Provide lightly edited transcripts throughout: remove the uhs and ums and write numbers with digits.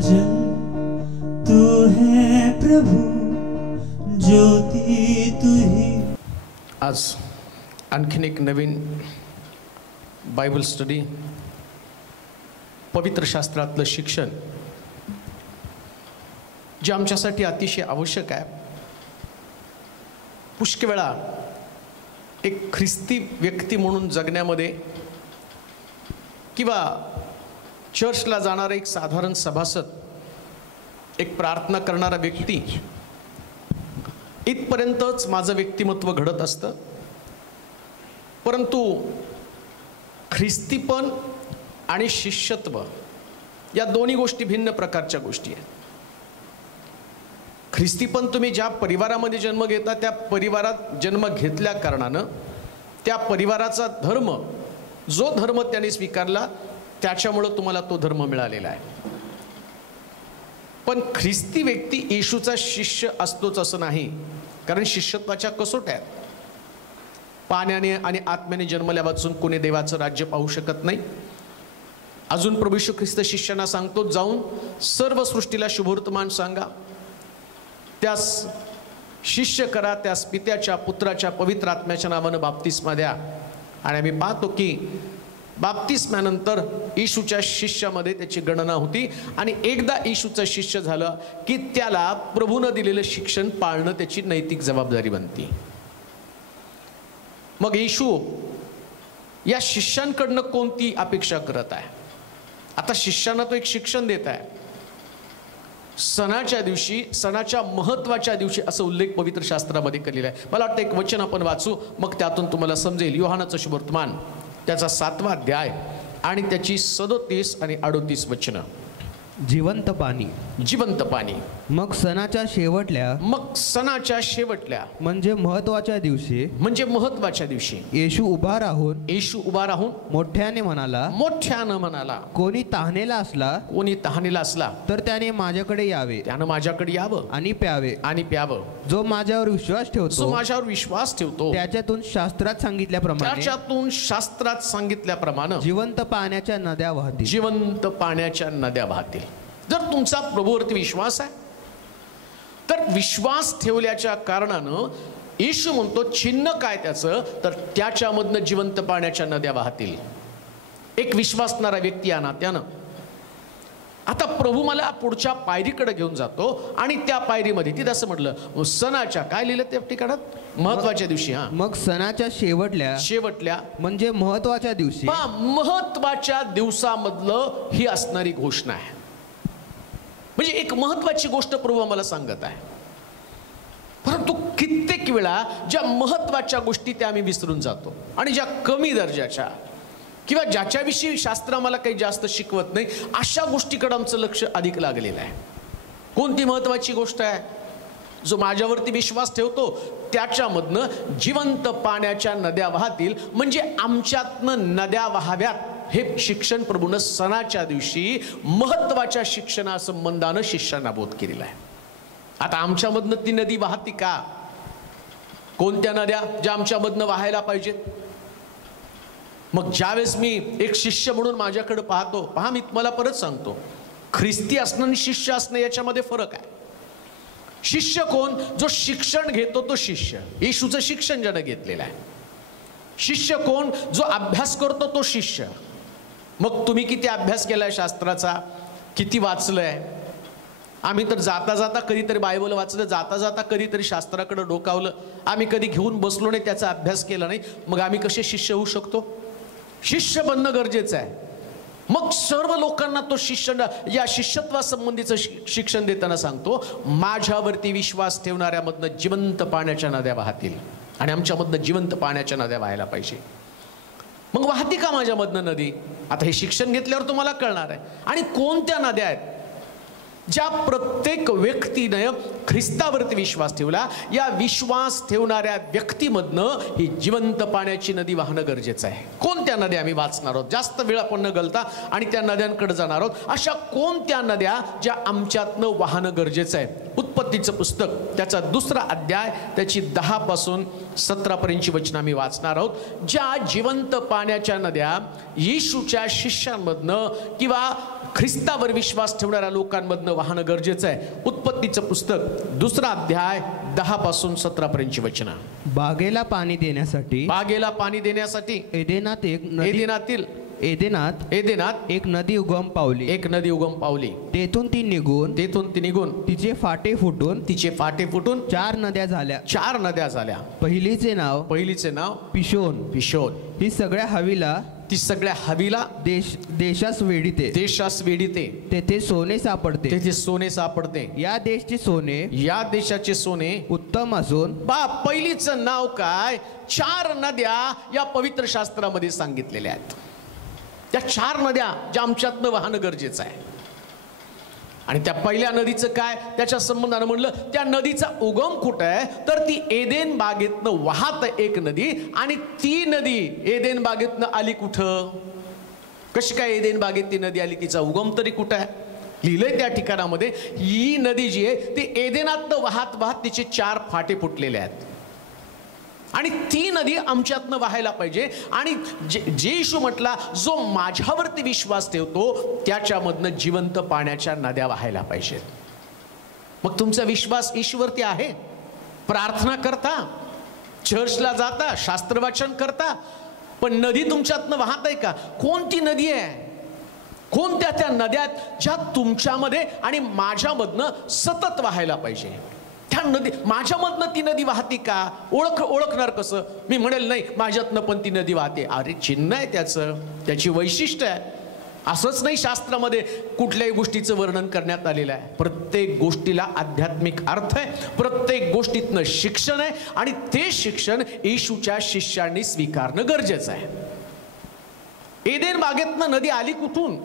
जल तू है प्रभु, ज्योति तू ही। आज आणखीन एक नवीन बायबल स्टडी, पवित्र शास्त्रातलं शिक्षण जे आमच्यासाठी अतिशय आवश्यक आहे। पुष्कळ वेळा एक ख्रिस्ती व्यक्ती म्हणून जगण्यामध्ये किंवा चर्चला जाणारा एक साधारण सभासद, एक प्रार्थना करणारा व्यक्ती इथपर्यंतच माझं व्यक्तिमत्व घडत असतं। परंतु ख्रिस्तीपण आणि शिष्यत्व या दोन्ही गोष्टी भिन्न प्रकारच्या गोष्टी आहेत। ख्रिस्तीपण तुम्ही ज्या परिवारामध्ये जन्म घेता त्या परिवारात जन्म घेतल्या कारणानं त्या परिवाराचा धर्म, जो धर्म त्यांनी स्वीकारला त्याच्यामुळे तुम्हाला तो धर्म मिळालेला आहे। पण ख्रिस्ती व्यक्ती येशूचा शिष्य असतोच असं नाही, कारण शिष्यत्वाच्या कसोट्या आहेत। पाण्याने आणि आत्म्याने जन्मल्यापासून कोणी देवाचं राज्य पाहू शकत नाही। अजून प्रभू येशू ख्रिस्त शिष्यांना सांगतो, जाऊन सर्व सृष्टीला शुभवर्तमान सांगा, त्यास शिष्य करा, त्यास पित्याच्या, पुत्राच्या, पवित्र आत्म्याच्या नावानं बाप्तिस्मा द्या। आणि आम्ही पाहतो की बाप्तिस्म्यानंतर येशूच्या शिष्यामध्ये त्याची गणना होती आणि एकदा येशूचा शिष्य झालं की त्याला प्रभूने दिलेलं शिक्षण पाळणं त्याची नैतिक जबाबदारी बनते। मग येशू या शिष्यांकडनं कोणती अपेक्षा करत आहे? आता शिष्यांना तो एक शिक्षण देत आहे। सणाच्या दिवशी, सणाच्या महत्त्वाच्या दिवशी असं उल्लेख पवित्र शास्त्रामध्ये केलेला आहे। मला वाटतं एक वचन आपण वाचू, मग त्यातून तुम्हाला समजेल। योहानाचं शुभवर्तमान त्याचा 7वा अध्याय आणि त्याची 37 आणि 38 वचनं। जिवंत पाणी, जिवंत पाणी। मग सणाच्या शेवटल्या म्हणजे महत्वाच्या दिवशी येशू उभा राहून मोठ्याने म्हणाला, कोणी तहानेला असला तर त्याने माझ्याकडे यावं आणि प्यावं। जो माझ्यावर विश्वास ठेवतो त्याच्यातून शास्त्रात सांगितल्याप्रमाणे जिवंत पाण्याच्या नद्या वाहतील। जर तुमचा प्रभूवरती विश्वास आहे तर विश्वास ठेवल्याच्या कारणानं येशू म्हणतो, चिन्ह काय त्याचं, तर त्याच्यामधनं जिवंत पाण्याच्या नद्या वाहतील। एक विश्वासणारा व्यक्ती या नात्यानं आता प्रभू मला पुढच्या पायरीकडे घेऊन जातो आणि त्या पायरीमध्ये तिथं असं म्हटलं, सणाच्या काय लिहिलं त्या ठिकाणात, महत्वाच्या दिवशी। मग सणाच्या शेवटल्या म्हणजे महत्वाच्या दिवसामधलं ही असणारी घोषणा आहे। म्हणजे एक महत्वाची गोष्ट प्रभू आम्हाला सांगत आहे। परंतु कित्येक वेळा ज्या महत्वाच्या गोष्टी त्या आम्ही विसरून जातो आणि ज्या कमी दर्जाच्या किंवा ज्याच्याविषयी शास्त्र आम्हाला काही जास्त शिकवत नाही अशा गोष्टीकडे आमचं लक्ष अधिक लागलेलं आहे। कोणती महत्वाची गोष्ट आहे? जो माझ्यावरती विश्वास ठेवतो त्याच्यामधनं जिवंत पाण्याच्या नद्या वाहतील, म्हणजे आमच्यातनं नद्या वाहाव्यात हे शिक्षण प्रभूनं सणाच्या दिवशी महत्वाच्या शिक्षणासंबंधानं शिष्यांना बोध केलेला आहे। आता आमच्यामधनं ती नदी वाहती का? कोणत्या नद्या ज्या आमच्यामधनं वाहायला पाहिजेत? मग ज्यावेळेस मी एक शिष्य म्हणून माझ्याकडे पाहतो, पहा मी तुम्हाला परत सांगतो, ख्रिस्ती असणं आणि शिष्य असणं याच्यामध्ये फरक आहे। शिष्य कोण? जो शिक्षण घेतो तो शिष्य, येशूचं शिक्षण ज्यानं घेतलेलं आहे। शिष्य कोण? जो अभ्यास करतो तो शिष्य। मग तुम्ही किती अभ्यास केलाय शास्त्राचा, किती वाचलंय? आम्ही तर जाता जाता कधीतरी बायबल वाचलं, जाता जाता कधीतरी शास्त्राकडे डोकावलं, आम्ही कधी घेऊन बसलो नाही, त्याचा अभ्यास केला नाही, मग आम्ही कसे शिष्य होऊ शकतो? शिष्य बनणं गरजेचं आहे। मग सर्व लोकांना तो शिष्य या शिष्यत्वासंबंधीचं शिक्षण देताना सांगतो, माझ्यावरती विश्वास ठेवणाऱ्यामधनं जिवंत पाण्याच्या नद्या वाहतील आणि आमच्यामधनं जिवंत पाण्याच्या नद्या वाहायला पाहिजे। मग वाहती का माझ्यामधनं नदी? आता हे शिक्षण घेतल्यावर तुम्हाला कळणार आहे। आणि कोणत्या नद्या आहेत? ज्या प्रत्येक व्यक्तीने ख्रिस्तावरती विश्वास ठेवला, या विश्वास ठेवणाऱ्या व्यक्तीमधनं ही जिवंत पाण्याची नदी वाहणं गरजेचं आहे। कोणत्या नद्या आम्ही वाचणार आहोत, जास्त वेळ आपण न घालता आणि त्या नद्यांकडे जाणार आहोत। अशा कोणत्या नद्या ज्या आमच्यातनं वाहणं गरजेचं आहे? उत्पत्तीचं पुस्तक त्याचा 2रा अध्याय त्याची 10 पासून 17 पर्यंतची वचनं आम्ही वाचणार आहोत। ज्या जिवंत पाण्याच्या नद्या येशूच्या शिष्यांमधनं किंवा ख्रिस्तावर विश्वास ठेवणाऱ्या लोकांमधनं वाहणं गरजेचं आहे. उत्पत्तीचं पुस्तक 2 अध्याय 10 पासून 17 पर्यंतची वचनं. बागेला पाणी देण्यासाठी बागेला पाणी देण्यासाठी एदेनात एक नदी एदेनातील एदेनात एक नदी उगम पावली. एक नदी उगम पावली. तेथून ती निघून तिचे फाटे फुटून तिचे फाटे फुटून 4 नद्या झाल्या. 4 नद्या झाल्या. पहिलीचे नाव पिशोन. ही सगळ्या हवीला देशास वेढीते. तेथे सोने सापडते. या देशाचे सोने उत्तम असून पहिलीचं नाव काय? 4 नद्या या पवित्र शास्त्रामध्ये सांगितलेल्या आहेत. त्या 4 नद्या ज्या आमच्यातनं वाहणं गरजेचं आहे. आणि त्या पहिल्या नदीचं काय? त्याच्या संबंधानं म्हणलं त्या नदीचा उगम कुठं आहे तर ती एदेन बागेतनं वाहत एक नदी. आणि ती नदी एदेन बागेतनं आली कुठं? कशी काय एदेन बागेत ती नदी आली? तिचा उगम तरी कुठं आहे? लिहिलंय त्या ठिकाणामध्ये. ही नदी जी आहे ती एदेनातनं वाहत वाहत तिचे 4 फाटे फुटलेले आहेत. आणि ती नदी आमच्यातनं वाहायला पाहिजे. आणि जे येशू म्हटला जो माझ्यावरती विश्वास ठेवतो त्याच्यामधनं जिवंत पाण्याच्या नद्या वाहायला पाहिजेत. मग तुमचा विश्वास येशूवरती आहे? प्रार्थना करता, चर्चला जाता, शास्त्रवाचन करता, पण नदी तुमच्यातनं वाहत आहे का? कोणती नदी आहे? कोणत्या त्या नद्या ज्या तुमच्यामध्ये आणि माझ्यामधनं सतत वाहायला पाहिजे? त्या नदी माझ्यामधनं ती नदी वाहते का? ओळखणार कसं? मी म्हणेल नाही माझ्यातनं पण ती नदी वाहते. अरे चिन्ह आहे त्याची वैशिष्ट्य आहे. असंच नाही शास्त्रामध्ये कुठल्याही गोष्टीचं वर्णन करण्यात आलेलं आहे. प्रत्येक गोष्टीला आध्यात्मिक अर्थ आहे. प्रत्येक गोष्टीतनं शिक्षण आहे. आणि ते शिक्षण येशूच्या शिष्यांनी स्वीकारणं गरजेचं आहे. एदेन बागेतनं नदी आली कुठून?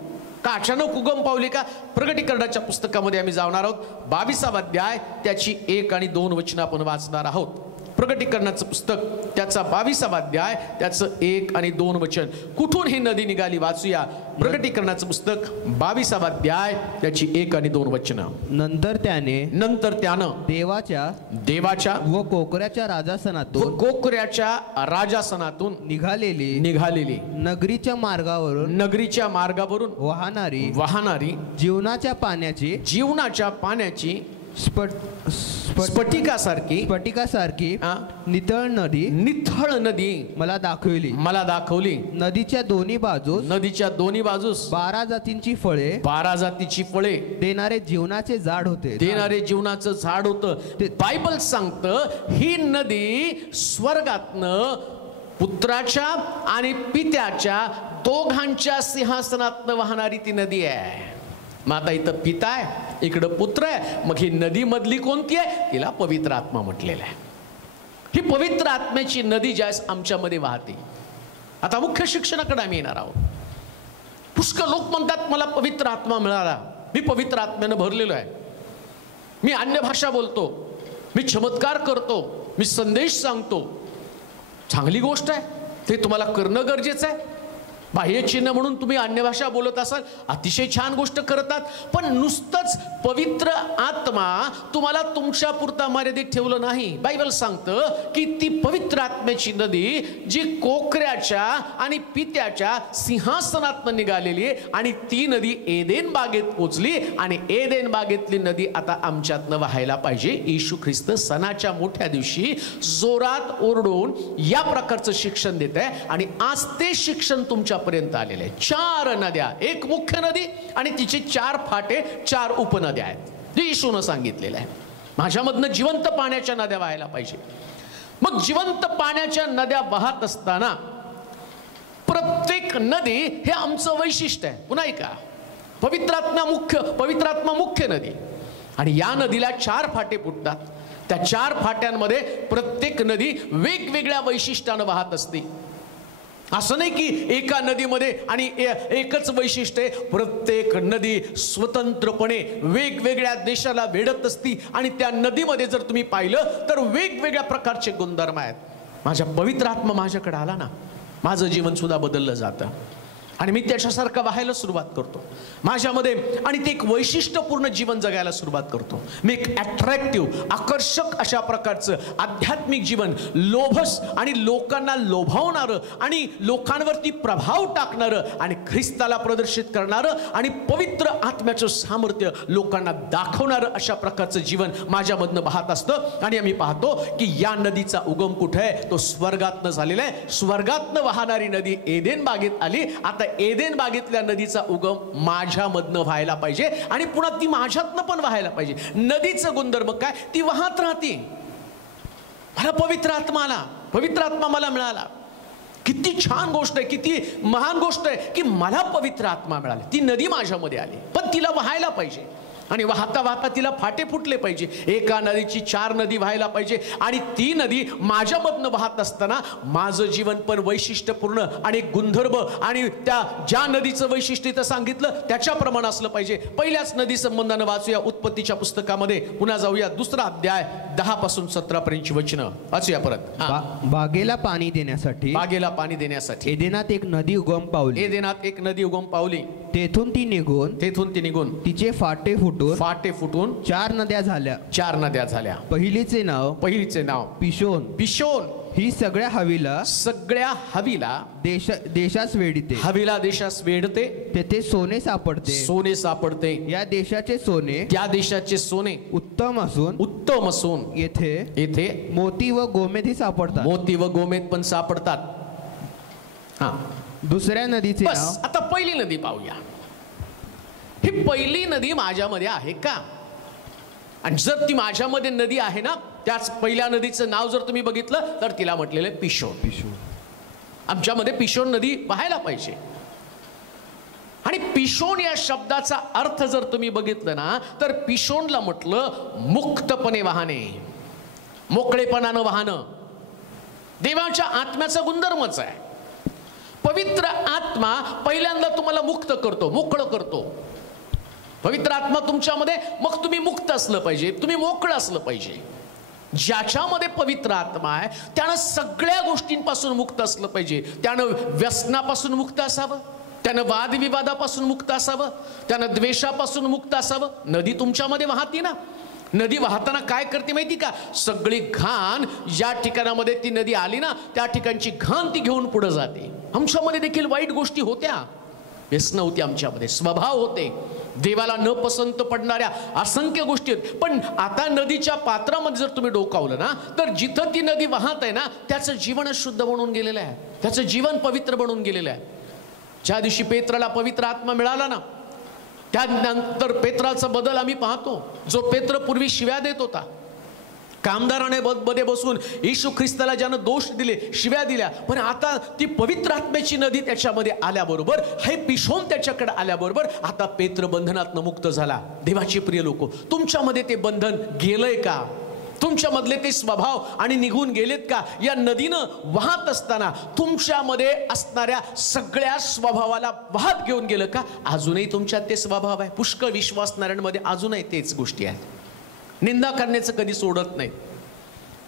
का अचानक उगम पावली का? प्रकटीकरणाच्या पुस्तकामध्ये आम्ही जाणार आहोत. 22 अध्याय त्याची 1 आणि 2 वचनं आपण वाचणार आहोत. प्रकटीकरणाचं पुस्तक त्याचा 22 अध्याय त्याचं 1 आणि 2 वचन. कुठून ही नदी निघाली वाचूया. प्रकटीकरणाचं पुस्तक 22 अध्याय त्याची 1 आणि 2 वचनं. नंतर त्यानं देवाच्या व कोकऱ्याच्या राजासनातून निघालेली नगरीच्या मार्गावरून वाहणारी जीवनाच्या पाण्याची स्फटिकासारखी नितळ नदी मला दाखवली. नदीच्या दोन्ही बाजूस 12 जातींची फळे देणारे जीवनाचे झाड होतं. बायबल सांगतं ही नदी स्वर्गातनं पुत्राच्या आणि पित्याच्या दोघांच्या सिंहासनातनं वाहणारी ती नदी आहे. मग आता इथं पिता आहे, इकडं पुत्र आहे. मग ही नदी मधली कोणती आहे? तिला पवित्र आत्मा म्हटलेलं आहे. ही पवित्र आत्म्याची नदी ज्यावेळेस आमच्यामध्ये वाहते. आता मुख्य शिक्षणाकडे आम्ही येणार आहोत. पुष्कळ लोक म्हणतात मला पवित्र आत्मा मिळाला, मी पवित्र आत्म्यानं भरलेलो आहे, मी अन्य भाषा बोलतो, मी चमत्कार करतो, मी संदेश सांगतो. चांगली गोष्ट आहे, ते तुम्हाला करणं गरजेचं आहे. बाह्य चिन्ह म्हणून तुम्ही अन्य भाषा बोलत असाल, अतिशय छान गोष्ट करतात. पण नुसतंच पवित्र आत्मा तुम्हाला तुमच्या पुरता मर्यादित ठेवलं नाही. बायबल सांगतं की ती पवित्र आत्म्याची नदी जी कोकऱ्याच्या आणि पित्याच्या सिंहासनातनं निघालेली आहे आणि ती नदी एदेन बागेत पोचली. आणि एदेन बागेतली नदी आता आमच्यातनं वाहायला पाहिजे. येशू ख्रिस्त सणाच्या मोठ्या दिवशी जोरात ओरडून या प्रकारचं शिक्षण देत आहे. आणि आज ते शिक्षण तुमच्या पर्यंत आलेले. 4 नद्या, एक मुख्य नदी आणि तिचे 4 फाटे, 4 उपनद्या आहेत. जे येशूनं सांगितलेलं आहे. माझ्यामधनं जिवंत पाण्याच्या नद्या वाहायला पाहिजे. मग जिवंत पाण्याच्या नद्या वाहत असताना प्रत्येक नदी हे आमचं वैशिष्ट्य आहे. पुन्हा ऐका, पवित्रात्मा मुख्य नदी आणि या नदीला 4 फाटे फुटतात. त्या 4 फाट्यांमध्ये प्रत्येक नदी वेगवेगळ्या वैशिष्ट्यानं वाहत असते. असं नाही की एका नदीमध्ये आणि एकच वैशिष्ट्य आहे. प्रत्येक नदी स्वतंत्रपणे वेगवेगळ्या देशाला वेढत असती. आणि त्या नदीमध्ये जर तुम्ही पाहिलं तर वेगवेगळ्या प्रकारचे गुणधर्म आहेत. माझ्या पवित्र आत्मा माझ्याकडे आला ना, माझं जीवन सुद्धा बदललं जातं. आणि मी त्याच्यासारखं व्हायला सुरुवात करतो माझ्यामध्ये, आणि ते एक वैशिष्ट्यपूर्ण जीवन जगायला सुरुवात करतो. मी एक अट्रॅक्टिव्ह, आकर्षक अशा प्रकारचं आध्यात्मिक जीवन, लोभस आणि लोकांना लोभावणारं आणि लोकांवरती प्रभाव टाकणारं आणि ख्रिस्ताला प्रदर्शित करणारं आणि पवित्र आत्म्याचं सामर्थ्य लोकांना दाखवणारं अशा प्रकारचं जीवन माझ्यामधनं वाहत असतं. आणि आम्ही पाहतो की या नदीचा उगम कुठे आहे? तो स्वर्गातनं झालेला आहे. स्वर्गातनं वाहणारी नदी एदेन बागेत आली. आता एदेन बागेतल्या नदीचा उगम माझ्यामधनं व्हायला पाहिजे आणि पुन्हा ती माझ्यातनं पण व्हायला पाहिजे. नदीचं गुणधर्म काय? ती वाहत राहते. मला पवित्र आत्मा आला, पवित्र आत्मा मला मिळाला. किती छान गोष्ट आहे, किती महान गोष्ट आहे की मला पवित्र आत्मा मिळाला. ती नदी माझ्यामध्ये आली, पण तिला वाहायला पाहिजे आणि वाहता वाहता तिला फाटे फुटले पाहिजे. एका नदीची 4 नदी व्हायला पाहिजे आणि ती नदी माझ्यामधनं वाहत असताना माझं जीवन पण वैशिष्ट्यपूर्ण आणि गुणधर्म आणि त्या ज्या नदीचं वैशिष्ट्य इथं सांगितलं त्याच्याप्रमाणे असलं पाहिजे. पहिल्याच नदी संबंधानं वाचूया उत्पत्तीच्या पुस्तकामध्ये. पुन्हा जाऊया 2रा अध्याय 10 पासून 17 पर्यंतची वचनं वाचूया परत. बागेला पाणी देण्यासाठी, बागेला पाणी देण्यासाठी एदेनात एक नदी उगम पावली. एदेनात एक नदी उगम पावली. तेथून ती निघून तिचे फाटे फुटून 4 नद्या झाल्या. 4 नद्या झाल्या. पहिलीचे नाव पिशोन. पिशोन ही सगळ्या हवीला देशास वेढते. हवीला देशास वेढते. तेथे सोने सापडते. या देशाचे सोने, त्या देशाचे सोने उत्तम असून येथे मोती व गोमेदही सापडतात. मोती व गोमेद पण सापडतात. हा, दुसऱ्या नदीचे नाव. आता पहिली नदी पाहूया. ही पहिली नदी माझ्यामध्ये आहे का? आणि जर ती माझ्यामध्ये नदी आहे ना, त्याच पहिल्या नदीचं नाव जर तुम्ही बघितलं तर तिला म्हटलेलं आहे पिशोन. आमच्यामध्ये पिशोन नदी पाहायला पाहिजे. आणि पिशोन या शब्दाचा अर्थ जर तुम्ही बघितलं ना तर पिशोनला म्हटलं मुक्तपणे वाहणे, मोकळेपणानं वाहणं. देवाच्या आत्म्याचा गुणधर्मच आहे. पवित्र आत्मा पहिल्यांदा तुम्हाला मुक्त करतो, मोकळं करतो. पवित्र आत्मा तुमच्यामध्ये, मग तुम्ही मुक्त असलं पाहिजे, तुम्ही मोकळं असलं पाहिजे. ज्याच्यामध्ये पवित्र आत्मा आहे त्यानं सगळ्या गोष्टींपासून मुक्त असलं पाहिजे. त्यानं व्यसनापासून मुक्त असावं, त्यानं वादविवादापासून मुक्त असावं, त्यानं द्वेषापासून मुक्त असावं. नदी तुमच्यामध्ये वाहती ना, नदी वाहताना काय करते माहिती का? सगळी घाण ज्या ठिकाणामध्ये ती नदी आली ना त्या ठिकाणची घाण ती घेऊन पुढे जाते. आमच्यामध्ये देखील वाईट गोष्टी होत्या, व्यसन होती, आमच्यामध्ये स्वभाव होते, देवाला न पसंत पडणाऱ्या असंख्य गोष्टी आहेत. पण आता नदीच्या पात्रामध्ये जर तुम्ही डोकावलं ना तर जिथं ती नदी वाहत आहे ना त्याचं जीवनच शुद्ध बनून गेलेलं आहे, त्याचं जीवन पवित्र बनून गेलेलं आहे. ज्या दिवशी पेत्राला पवित्र आत्मा मिळाला ना त्यानंतर पेत्राचा बदल आम्ही पाहतो. जो पेत्र पूर्वी शिव्या देत होता, कामदाराने मध्ये बसून येशू ख्रिस्ताला ज्यानं दोष दिले, शिव्या दिल्या, पण आता ती पवित्र आत्म्याची नदी त्याच्यामध्ये आल्याबरोबर, हे पिशोन त्याच्याकडे आल्याबरोबर आता पेत्र बंधनातनं मुक्त झाला. देवाचे प्रिय लोक, तुमच्यामध्ये ते बंधन गेलंय का? तुमच्यामधले ते स्वभाव आणि निघून गेलेत का? या नदीनं वाहत असताना तुमच्यामध्ये असणाऱ्या सगळ्या स्वभावाला वाहत घेऊन गेलं का? अजूनही तुमच्यात ते स्वभाव आहे. पुष्कळ विश्वासणाऱ्यांमध्ये अजूनही तेच गोष्टी आहेत. निंदा करण्याचं कधी सोडत नाही,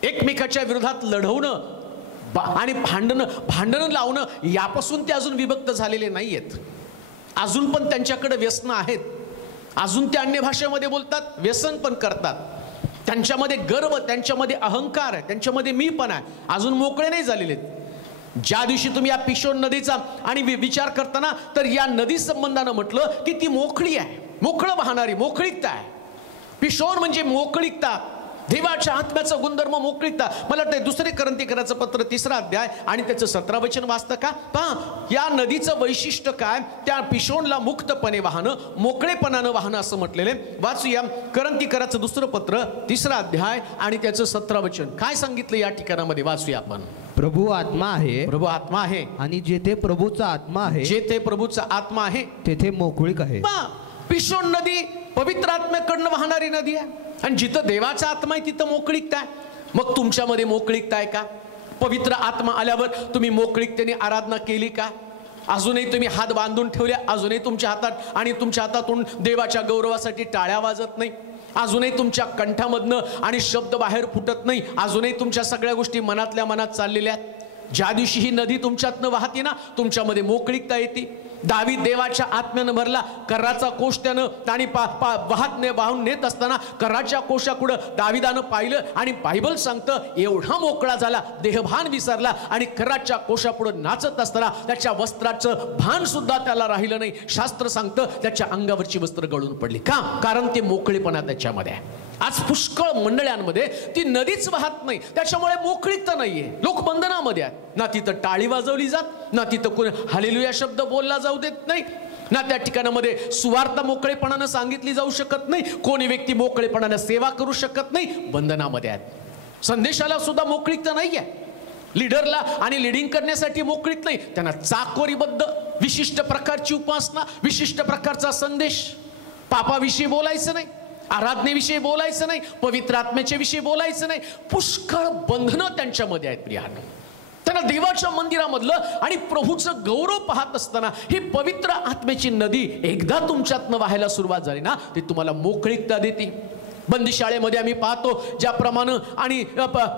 एकमेकाच्या विरोधात लढवणं आणि भांडणं लावणं यापासून ते अजून विभक्त झालेले नाही आहेत. अजून पण त्यांच्याकडे व्यसन आहेत, अजून ते अन्य भाषेमध्ये बोलतात, व्यसन पण करतात. त्यांच्यामध्ये गर्व, त्यांच्यामध्ये अहंकार आहे, त्यांच्यामध्ये मीपणा आहे, अजून मोकळे नाही झालेले. ज्या दिवशी तुम्ही या पिशोन नदीचा आणि विचार करताना तर या नदी संबंधानं म्हटलं की ती मोकळी आहे, मोकळं वाहणारी, मोकळीकता आहे. पिशोन म्हणजे मोकळीकता, देवाच्या आत्म्याचा गुणधर्म मोकळीकता. मला वाटतं 2 कोरिन्थीकराचं पत्र 3रा अध्याय आणि त्याचं 17 वचन वाचतं का? पहा, या नदीचं वैशिष्ट्य काय? त्या पिशोनला मुक्तपणे वाहणं, मोकळेपणानं वाहणं असं म्हटलेलं आहे. वाचूया कोरिन्थीकराचं 2रं पत्र 3रा अध्याय आणि त्याचं 17 वचन. काय सांगितलं या ठिकाणामध्ये? वाचूया आपण. प्रभू आत्मा आहे, प्रभू आत्मा आहे, आणि जेथे प्रभूचा आत्मा आहे, जेथे प्रभूचा आत्मा आहे तेथे मोकळीक आहे. पिशोन नदी पवित्र आत्म्याकडनं वाहणारी नदी आहे आणि जिथं देवाचा आत्मा आहे तिथं मोकळीकता आहे. मग तुमच्यामध्ये मोकळीकता आहे का? पवित्र आत्मा आल्यावर तुम्ही मोकळीकतेने आराधना केली का? अजूनही तुम्ही हात बांधून ठेवले, अजूनही तुमच्या हातात आणि तुमच्या हातातून देवाच्या गौरवासाठी टाळ्या वाजत नाही, अजूनही तुमच्या कंठामधनं आणि शब्द बाहेर फुटत नाही, अजूनही तुमच्या सगळ्या गोष्टी मनातल्या मनात चाललेल्या आहेत. ज्या दिवशी ही नदी तुमच्यातनं वाहते ना तुमच्यामध्ये मोकळीकता येते. दावीद देवाच्या आत्म्यानं भरला, कर्राचा कोष त्यानं आणि वाहून नेत असताना कर्राच्या कोशापुढं दाविदानं पाहिलं आणि बायबल सांगतं एवढा मोकळा झाला, देहभान विसरला आणि कर्राच्या कोशापुढं नाचत असताना त्याच्या वस्त्राचं भान सुद्धा त्याला राहिलं नाही. शास्त्र सांगतं त्याच्या अंगावरची वस्त्र गळून पडली. का? कारण ते मोकळेपणा त्याच्यामध्ये आहे. आज पुष्कळ मंडळांमध्ये ती नदीच वाहत नाही, त्याच्यामुळे मोकळीकता नाहीये. लोक बंधनामध्ये आहेत. ना तिथं टाळी वाजवली जात, ना तिथं कोणी हालेलुया शब्द बोलला जाऊ देत नाही, ना त्या ठिकाणामध्ये सुवार्ता मोकळेपणानं सांगितली जाऊ शकत नाही, कोणी व्यक्ती मोकळेपणानं सेवा करू शकत नाही. बंधनामध्ये आहेत. संदेशाला सुद्धा मोकळीकता नाहीये. लीडरला आणि लीडिंग करण्यासाठी मोकळीक नाही. त्यांना चाकोरीबद्ध विशिष्ट प्रकारची उपासना, विशिष्ट प्रकारचा संदेश, पापाविषयी बोलायचं नाही, आराधनेविषयी बोलायचं नाही, पवित्र आत्म्याच्या विषयी बोलायचं नाही. पुष्कळ बंधनं त्यांच्यामध्ये आहेत प्रियानो. त्यांना देवाच्या मंदिरामधलं आणि प्रभूचं गौरव पाहत असताना ही पवित्र आत्म्याची नदी एकदा तुमच्यातनं वाहायला सुरुवात झाली ना, ती तुम्हाला मोकळीकता देते. बंदिशाळेमध्ये आम्ही पाहतो ज्याप्रमाणे आणि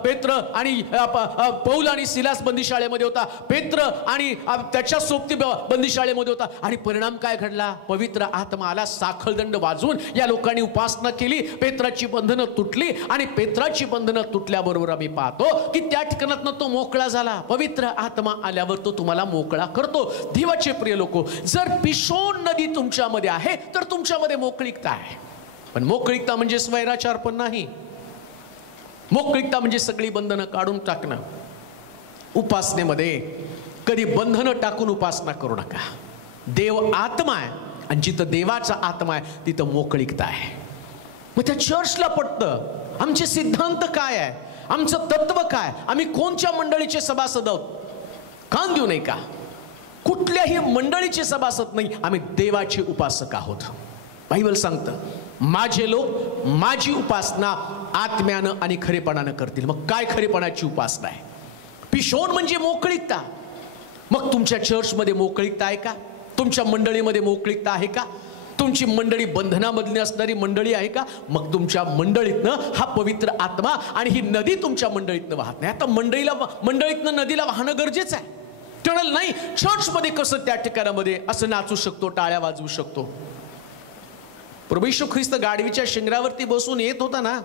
पेत्र आणि पौल आणि सिलास बंदिशाळेमध्ये होता, पेत्र आणि त्याच्या सोबती बंदिशाळेमध्ये होता, आणि परिणाम काय घडला? पवित्र आत्मा आला, साखळदंड वाजवून या लोकांनी उपासना केली, पेत्राची बंधनं तुटली आणि पेत्राची बंधनं तुटल्याबरोबर आम्ही पाहतो की त्या ठिकाणातनं तो मोकळा झाला. पवित्र आत्मा आल्यावर तो तुम्हाला मोकळा करतो. देवाचे प्रिय लोक, जर पिशोन नदी तुमच्यामध्ये आहे तर तुमच्यामध्ये मोकळीकता आहे. पण मोकळीकता म्हणजे स्वैराचार पण नाही. मोकळीकता म्हणजे सगळी बंधनं काढून टाकणं. उपासनेमध्ये कधी बंधनं टाकून उपासना करू नका. देव आत्मा आहे आणि जिथं देवाचा आत्मा आहे तिथं मोकळीकता आहे. मग त्या चर्चला पटतं आमचे सिद्धांत काय आहे, आमचं तत्व काय, आम्ही कोणत्या मंडळीचे सभासद आहोत. कान देऊ नये का? कुठल्याही मंडळीचे सभासद नाही, आम्ही देवाचे उपासक आहोत. बायबल सांगतं माझे लोक माझी उपासना आत्म्यानं आणि खरेपणानं करतील. मग काय खरेपणाची उपासना आहे? पिशोन म्हणजे मोकळीकता. मग तुमच्या चर्चमध्ये मोकळीकता आहे का? तुमच्या मंडळीमध्ये मोकळीकता आहे का? तुमची मंडळी बंधनामधली असणारी मंडळी आहे का? मग तुमच्या मंडळीतनं हा पवित्र आत्मा आणि ही नदी तुमच्या मंडळीतनं वाहत नाही. आता मंडळीतनं नदीला वाहणं गरजेचं आहे. टणल नाही. चर्चमध्ये कसं त्या ठिकाणामध्ये असं नाचू शकतो, टाळ्या वाजवू शकतो. प्रभू येशू ख्रिस्त गाढवीच्या शिंगरावरती बसून येत होता ना,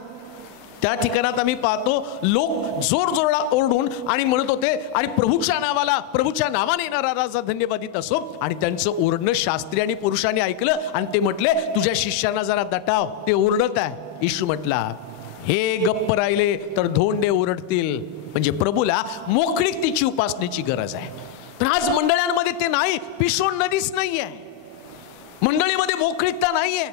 त्या ठिकाणात आम्ही पाहतो लोक जोरजोरात ओरडून आणि म्हणत होते आणि प्रभूच्या नावाने येणारा राजा धन्यवादित असो. आणि त्यांचं ओरडणं शास्त्री आणि पुरुषांनी ऐकलं आणि ते म्हटले तुझ्या शिष्यांना जरा दटाव, ते ओरडत आहे. येशू म्हटला हे गप्प राहिले तर धोंडे ओरडतील. म्हणजे प्रभूला मोकळीकतेची उपासनेची गरज आहे. पण आज मंडळांमध्ये ते नाही. पिशोन नदीच नाहीये, मंडळीमध्ये मोकळीकता नाहीये.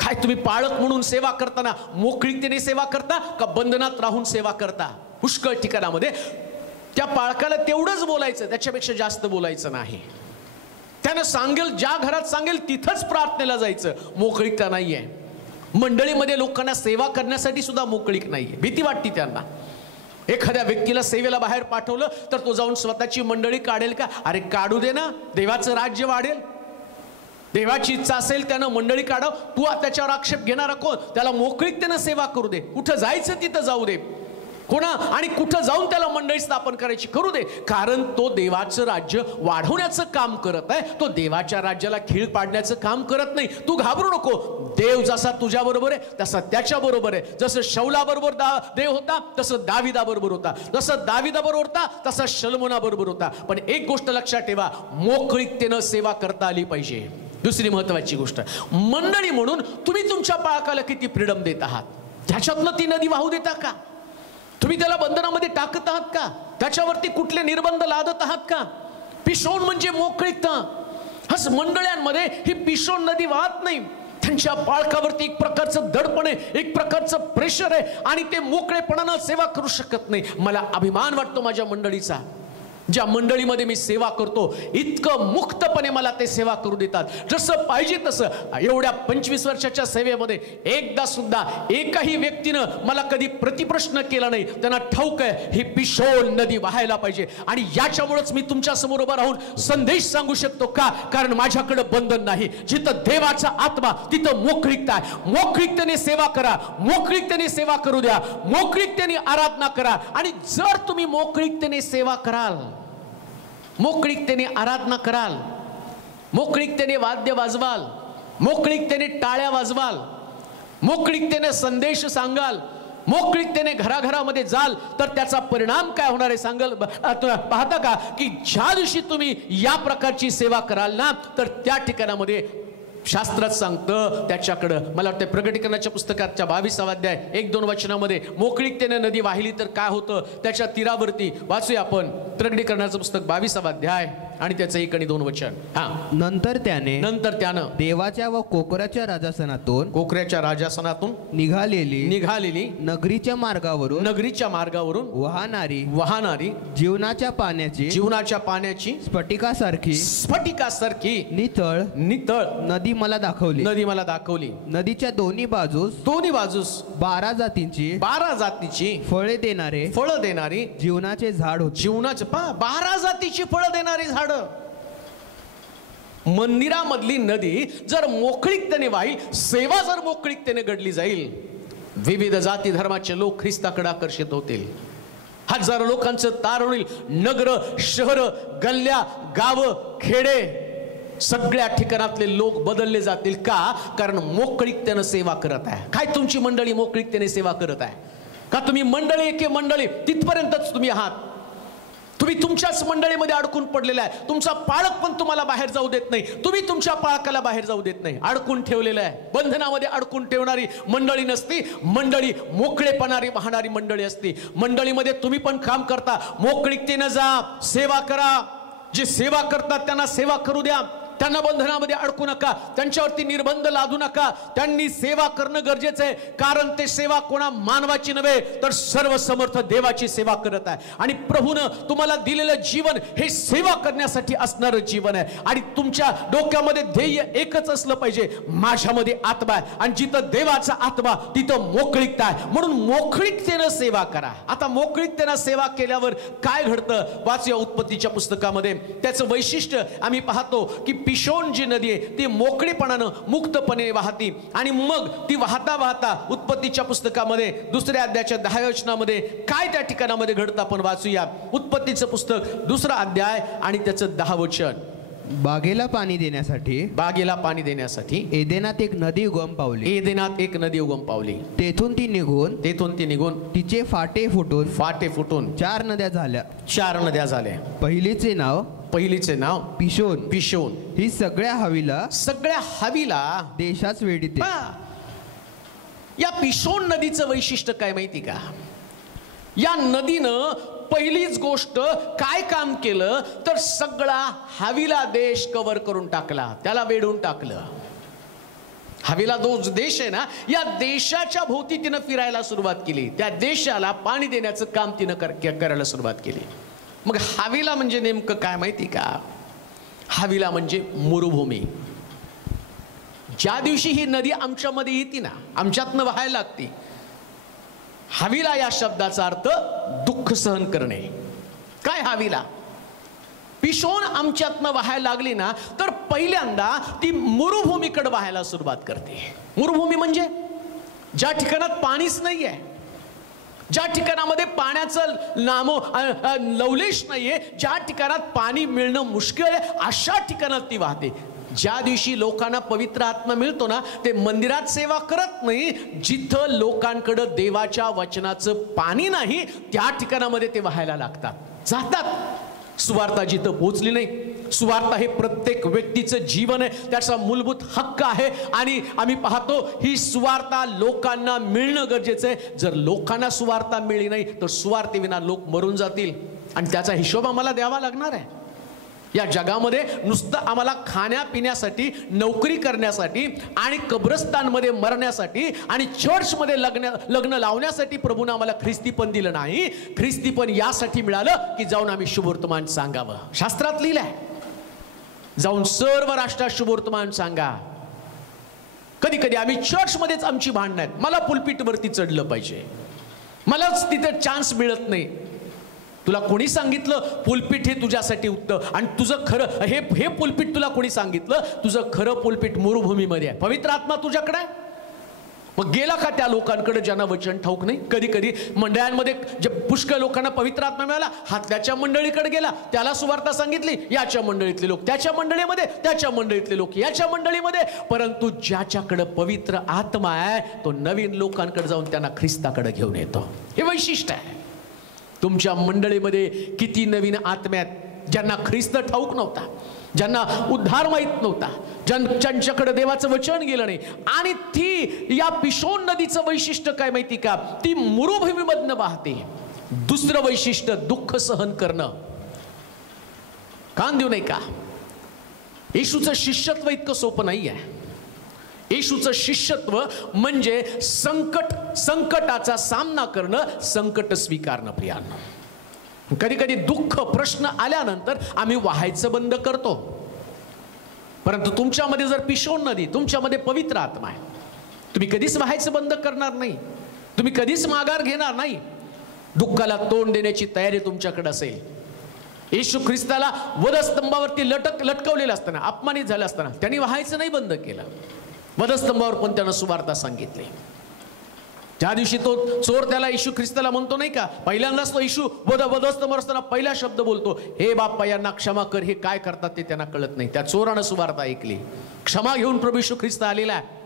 काय तुम्ही पाळक म्हणून सेवा करताना मोकळीकतेने सेवा करता का बंधनात राहून सेवा करता? पुष्कळ ठिकाणामध्ये त्या पाळकाला तेवढंच बोलायचं, त्याच्यापेक्षा जास्त बोलायचं नाही. त्यानं सांगेल, ज्या घरात सांगेल तिथंच प्रार्थनेला जायचं. मोकळीकता नाहीये. मंडळीमध्ये लोकांना सेवा करण्यासाठी सुद्धा मोकळीक नाहीये. भीती वाटते त्यांना. एखाद्या व्यक्तीला सेवेला बाहेर पाठवलं तर तो जाऊन स्वतःची मंडळी काढेल का? अरे काढू दे ना, देवाचं राज्य वाढेल. देवाची इच्छा असेल त्यानं मंडळी काढाव. तू त्याच्यावर आक्षेप घेणारा कोण? त्याला मोकळीकतेनं सेवा करू दे. कुठं जायचं तिथं जाऊ दे. कोणा आणि कुठं जाऊन त्याला मंडळी स्थापन करायची करू दे. कारण तो देवाचं राज्य वाढवण्याचं काम करत आहे. तो देवाच्या राज्याला खीळ पाडण्याचं काम करत नाही. तू घाबरू नको. देव जसा तुझ्या बरोबर आहे तसा त्याच्या बरोबर आहे. जसं शौला बरोबर देव होता तसं दाविदा बरोबर होता. जसं दाविदा बरोबर होता तसा शलोमोना बरोबर होता. पण एक गोष्ट लक्षात ठेवा, मोकळीकतेनं सेवा करता आली पाहिजे. दुसरी महत्वाची गोष्ट, मंडळी म्हणून तुम्ही तुमच्या पाळकाला किती फ्रीडम देत आहात? त्याच्यातनं ती नदी वाहू देता का? तुम्ही त्याला बंधनामध्ये टाकत आहात का? त्याच्यावरती कुठले निर्बंध लादत आहात का? पिशोन म्हणजे मोकळीकता. हस मंडळांमध्ये ही पिशोन नदी वाहत नाही. त्यांच्या पाळकावरती एक प्रकारचं दडपण आहे, एक प्रकारचं प्रेशर आहे आणि ते मोकळेपणानं सेवा करू शकत नाही. मला अभिमान वाटतो माझ्या मंडळीचा. ज्या मंडळीमध्ये मी सेवा करतो इतकं मुक्तपणे मला ते सेवा करू देतात, जसं पाहिजे तसं. एवढ्या 25 वर्षाच्या सेवेमध्ये एकदा सुद्धा एकाही व्यक्तीनं मला कधी प्रतिप्रश्न केला नाही. त्यांना ठाऊक आहे ही पिशोन नदी वाहायला पाहिजे. आणि याच्यामुळेच मी तुमच्या समोर उभा राहून संदेश सांगू शकतो. का? कारण माझ्याकडे बंधन नाही. जिथं देवाचा आत्मा तिथं मोकळीकता आहे. मोकळीकतेने सेवा करा, मोकळीकतेने सेवा करू द्या, मोकळीकतेने आराधना करा. आणि जर तुम्ही मोकळीकतेने सेवा कराल, मोकळीकतेने आराधना कराल, मोकळीकतेने वाद्य वाजवाल, मोकळीकतेने टाळ्या वाजवाल, मोकळीकतेने संदेश सांगाल, मोकळीकतेने घराघरामध्ये जाल, तर त्याचा परिणाम काय होणार आहे सांगाल पाहता का? की ज्या दिवशी तुम्ही या प्रकारची सेवा कराल ना, तर त्या ठिकाणामध्ये शास्त्रात सांगतं त्याच्याकडं, मला वाटतं प्रकटीकरणाच्या पुस्तकाच्या 22वा अध्याय 1-2 वचनामध्ये मोकळीकतेने नदी वाहिली तर काय होतं त्याच्या तीरावरती वाचूया आपण. प्रकटीकरणाचं पुस्तक 22वा अध्याय आणि त्याचं 1 आणि 2 वचन. नंतर त्यानं देवाच्या व कोकराच्या राजासनातून निघालेली नगरीच्या मार्गावरून वाहणारी जीवनाच्या पाण्याची स्फटिकासारखी नितळ नदी मला दाखवली. नदीच्या दोन्ही बाजूस 12 जातीची फळे देणारी जीवनाचे झाड होते. 12 जातीची फळं देणारी झाड. मंदिरामधली नदी जर मोकळीकतेने वाईल, सेवा जर मोकळीकतेने घडली जाईल, विविध जाती धर्माचे लोक ख्रिस्ताकडे आकर्षित होतील. हजारो लोकांचं तारण होईल. नगर, शहर, गल्ल्या, गाव, खेडे सगळ्या ठिकाणातले लोक बदलले जातील. का? कारण मोकळीकतेने सेवा करत आहे. काय तुमची मंडळी मोकळीकतेने सेवा करत आहे का? तुम्ही मंडळी एके मंडळी तिथपर्यंतच तुम्ही आहात. तुम्ही तुमच्याच मंडळीमध्ये अडकून पडलेला आहे. तुमचा पाळक पण तुम्हाला बाहेर जाऊ देत नाही, तुम्ही तुमच्या पाळकाला बाहेर जाऊ देत नाही. अडकून ठेवलेलं आहे. बंधनामध्ये अडकून ठेवणारी मंडळी नसती, मंडळी मोकळेपणारी वाहणारी मंडळी असती. मंडळीमध्ये तुम्ही पण काम करता, मोकळीकतेनं जा, सेवा करा. जे सेवा करतात त्यांना सेवा करू द्या. त्यांना बंधनामध्ये अडकू नका, त्यांच्यावरती निर्बंध लादू नका. त्यांनी सेवा करणं गरजेचं आहे, कारण ते सेवा कोणा मानवाची नव्हे तर सर्वसमर्थ देवाची सेवा करत आहे. आणि प्रभूनं तुम्हाला दिलेलं जीवन हे सेवा करण्यासाठी असणारं जीवन आहे. आणि तुमच्या डोक्यामध्ये ध्येय एकच असलं पाहिजे, माझ्यामध्ये आत्मा आहे आणि जिथं देवाचा आत्मा तिथं मोकळीकता आहे. म्हणून मोकळीकतेनं सेवा करा. आता मोकळीकतेनं सेवा केल्यावर काय घडतं वाचूया उत्पत्तीच्या पुस्तकामध्ये. त्याचं वैशिष्ट्य आम्ही पाहतो की पिशोन जी नदी आहे ती मोकळीपणानं मुक्तपणे वाहती. आणि मग ती वाहता वाहता उत्पत्तीच्या पुस्तकामध्ये 2ऱ्या अध्यायाच्या 10व्या वचनामध्ये काय त्या ठिकाणामध्ये घडतं आपण वाचूया. उत्पत्तीचं पुस्तक 2रा अध्याय आणि त्याचं 10 वचन. बागेला पाणी देण्यासाठी एदेनात एक नदी उगम पावली. तेथून ती निघून तिचे फाटे फुटून 4 नद्या झाल्या. पहिलीचे नाव पिशोन. ही सगळ्या हवीला देशाच वेढीते. या पिशोन नदीचं वैशिष्ट्य काय माहिती का? या नदीनं पहिलीच गोष्ट काय काम केलं तर सगळा हवीला देश कव्हर करून टाकला, त्याला वेढून टाकलं. हवीला जो देश आहे ना, या देशाच्या भोवती तिनं फिरायला सुरुवात केली. त्या देशाला पाणी देण्याचं काम तिनं करायला सुरुवात केली. मग हवीला म्हणजे नेमकं काय माहिती का? हवीला म्हणजे मरुभूमी. ज्या दिवशी ही नदी आमच्यामध्ये येते ना, आमच्यातनं वाहायला लागते, हवीला या शब्दाचा अर्थ दुःख सहन करणे. काय हवीला? पिशोन आमच्यातनं वाहायला लागली ना, तर पहिल्यांदा ती मरुभूमीकडे वाहायला सुरुवात करते. मरुभूमी म्हणजे ज्या ठिकाणात पाणीच नाही आहे, ज्या ठिकाणामध्ये पाण्याचं लवलेश नाहीये, ज्या ठिकाणात पाणी मिळणं मुश्किल आहे, अशा ठिकाणात ती वाहते. ज्या दिवशी लोकांना पवित्र आत्मा मिळतो ना, ते मंदिरात सेवा करत नाही. जिथं लोकांकडे देवाच्या वचनाचं पाणी नाही त्या ठिकाणामध्ये ते वाहायला जातात. सुवार्ता जिथं पोहोचली नाही, सुवार्ता हे प्रत्येक व्यक्तीचं जीवन आहे, त्याचा मूलभूत हक्क आहे. आणि आम्ही पाहतो ही सुवार्ता लोकांना मिळणं गरजेचं आहे. जर लोकांना सुवार्ता मिळली नाही तर सुवार्तेविना लोक मरून जातील आणि त्याचा हिशोब आम्हाला द्यावा लागणार आहे. या जगामध्ये नुसतं आम्हाला खाण्यापिण्यासाठी, नोकरी करण्यासाठी आणि कब्रस्तानमध्ये मरण्यासाठी आणि चर्चमध्ये लग्न लावण्यासाठी प्रभूने आम्हाला ख्रिस्तीपण दिलं नाही. ख्रिस्तीपण यासाठी मिळालं की जाऊन आम्ही शुभवर्तमान सांगावं. शास्त्रात लिहिलंय, जाऊन सर्व राष्ट्रात शुभवर्तमान सांगा. कधी कधी आम्ही चर्चमध्येच आमची भांडणं आहेत. मला पुलपीटवरती चढलं पाहिजे, मलाच तिथे चान्स मिळत नाही. तुला कोणी सांगितलं पुलपीट हे तुझ्यासाठी उत्तम? आणि तुझं खरं हे पुलपीट तुला कोणी सांगितलं? तुझं खरं पुलपीट मरुभूमीमध्ये आहे. पवित्र आत्मा तुझ्याकडे आहे. मग गेला का त्या लोकांकडे ज्यांना वचन ठाऊक नाही? कधी कधी मंडळांमध्ये जे पुष्कळ लोकांना पवित्र आत्मा मिळाला, हा त्याच्या मंडळीकडे गेला, त्याला सुवार्ता सांगितली, याच्या मंडळीतले लोक त्याच्या मंडळीमध्ये, त्याच्या मंडळीतले लोक याच्या मंडळीमध्ये. परंतु ज्याच्याकडे पवित्र आत्मा आहे तो नवीन लोकांकडे जाऊन त्यांना ख्रिस्ताकडे घेऊन येतो. हे वैशिष्ट्य आहे. तुमच्या मंडळीमध्ये किती नवीन आत्म्यात, ज्यांना ख्रिस्त ठाऊक नव्हता, ज्यांना उद्धार माहित नव्हता, ज्यांच्याकडे देवाचं वचन गेलं नाही. आणि ती या पिशोन नदीचं वैशिष्ट्य काय माहिती का? ती मरुभूमीमधनं वाहते. दुसरं वैशिष्ट्य दुःख सहन करणं. कान देऊ नाही का? येशूचं शिष्यत्व इतकं सोपं नाही आहे. येशूचं शिष्यत्व म्हणजे संकटाचा सामना करणं, संकट स्वीकारणं. प्रियांनो, कधी कधी दुःख प्रश्न आल्यानंतर आम्ही वाहायचं बंद करतो. परंतु तुमच्यामध्ये जर पिशोन नदी, तुमच्यामध्ये पवित्र आत्मा आहे, तुम्ही कधीच वाहायचं बंद करणार नाही. तुम्ही कधीच माघार घेणार नाही. दुःखाला तोंड देण्याची तयारी तुमच्याकडे असेल. येशू ख्रिस्ताला वधस्तंभावरती लटकवलेलं असताना, अपमानित झालं असताना त्यांनी वाहायचं नाही बंद केलं. वधस्तंभावर पण त्यानं सुवार्ता सांगितली. ज्या दिवशी तो चोर त्याला येशू ख्रिस्ताला म्हणतो नाही का, पहिल्यांदाच तो येशू वधस्तंभावर असताना पहिला शब्द बोलतो, हे बाप्पा यांना क्षमा कर, हे काय करतात ते त्यांना कळत नाही. त्या चोरानं सुवार्ता ऐकली. क्षमा घेऊन प्रभू येशू ख्रिस्त आलेला आहे.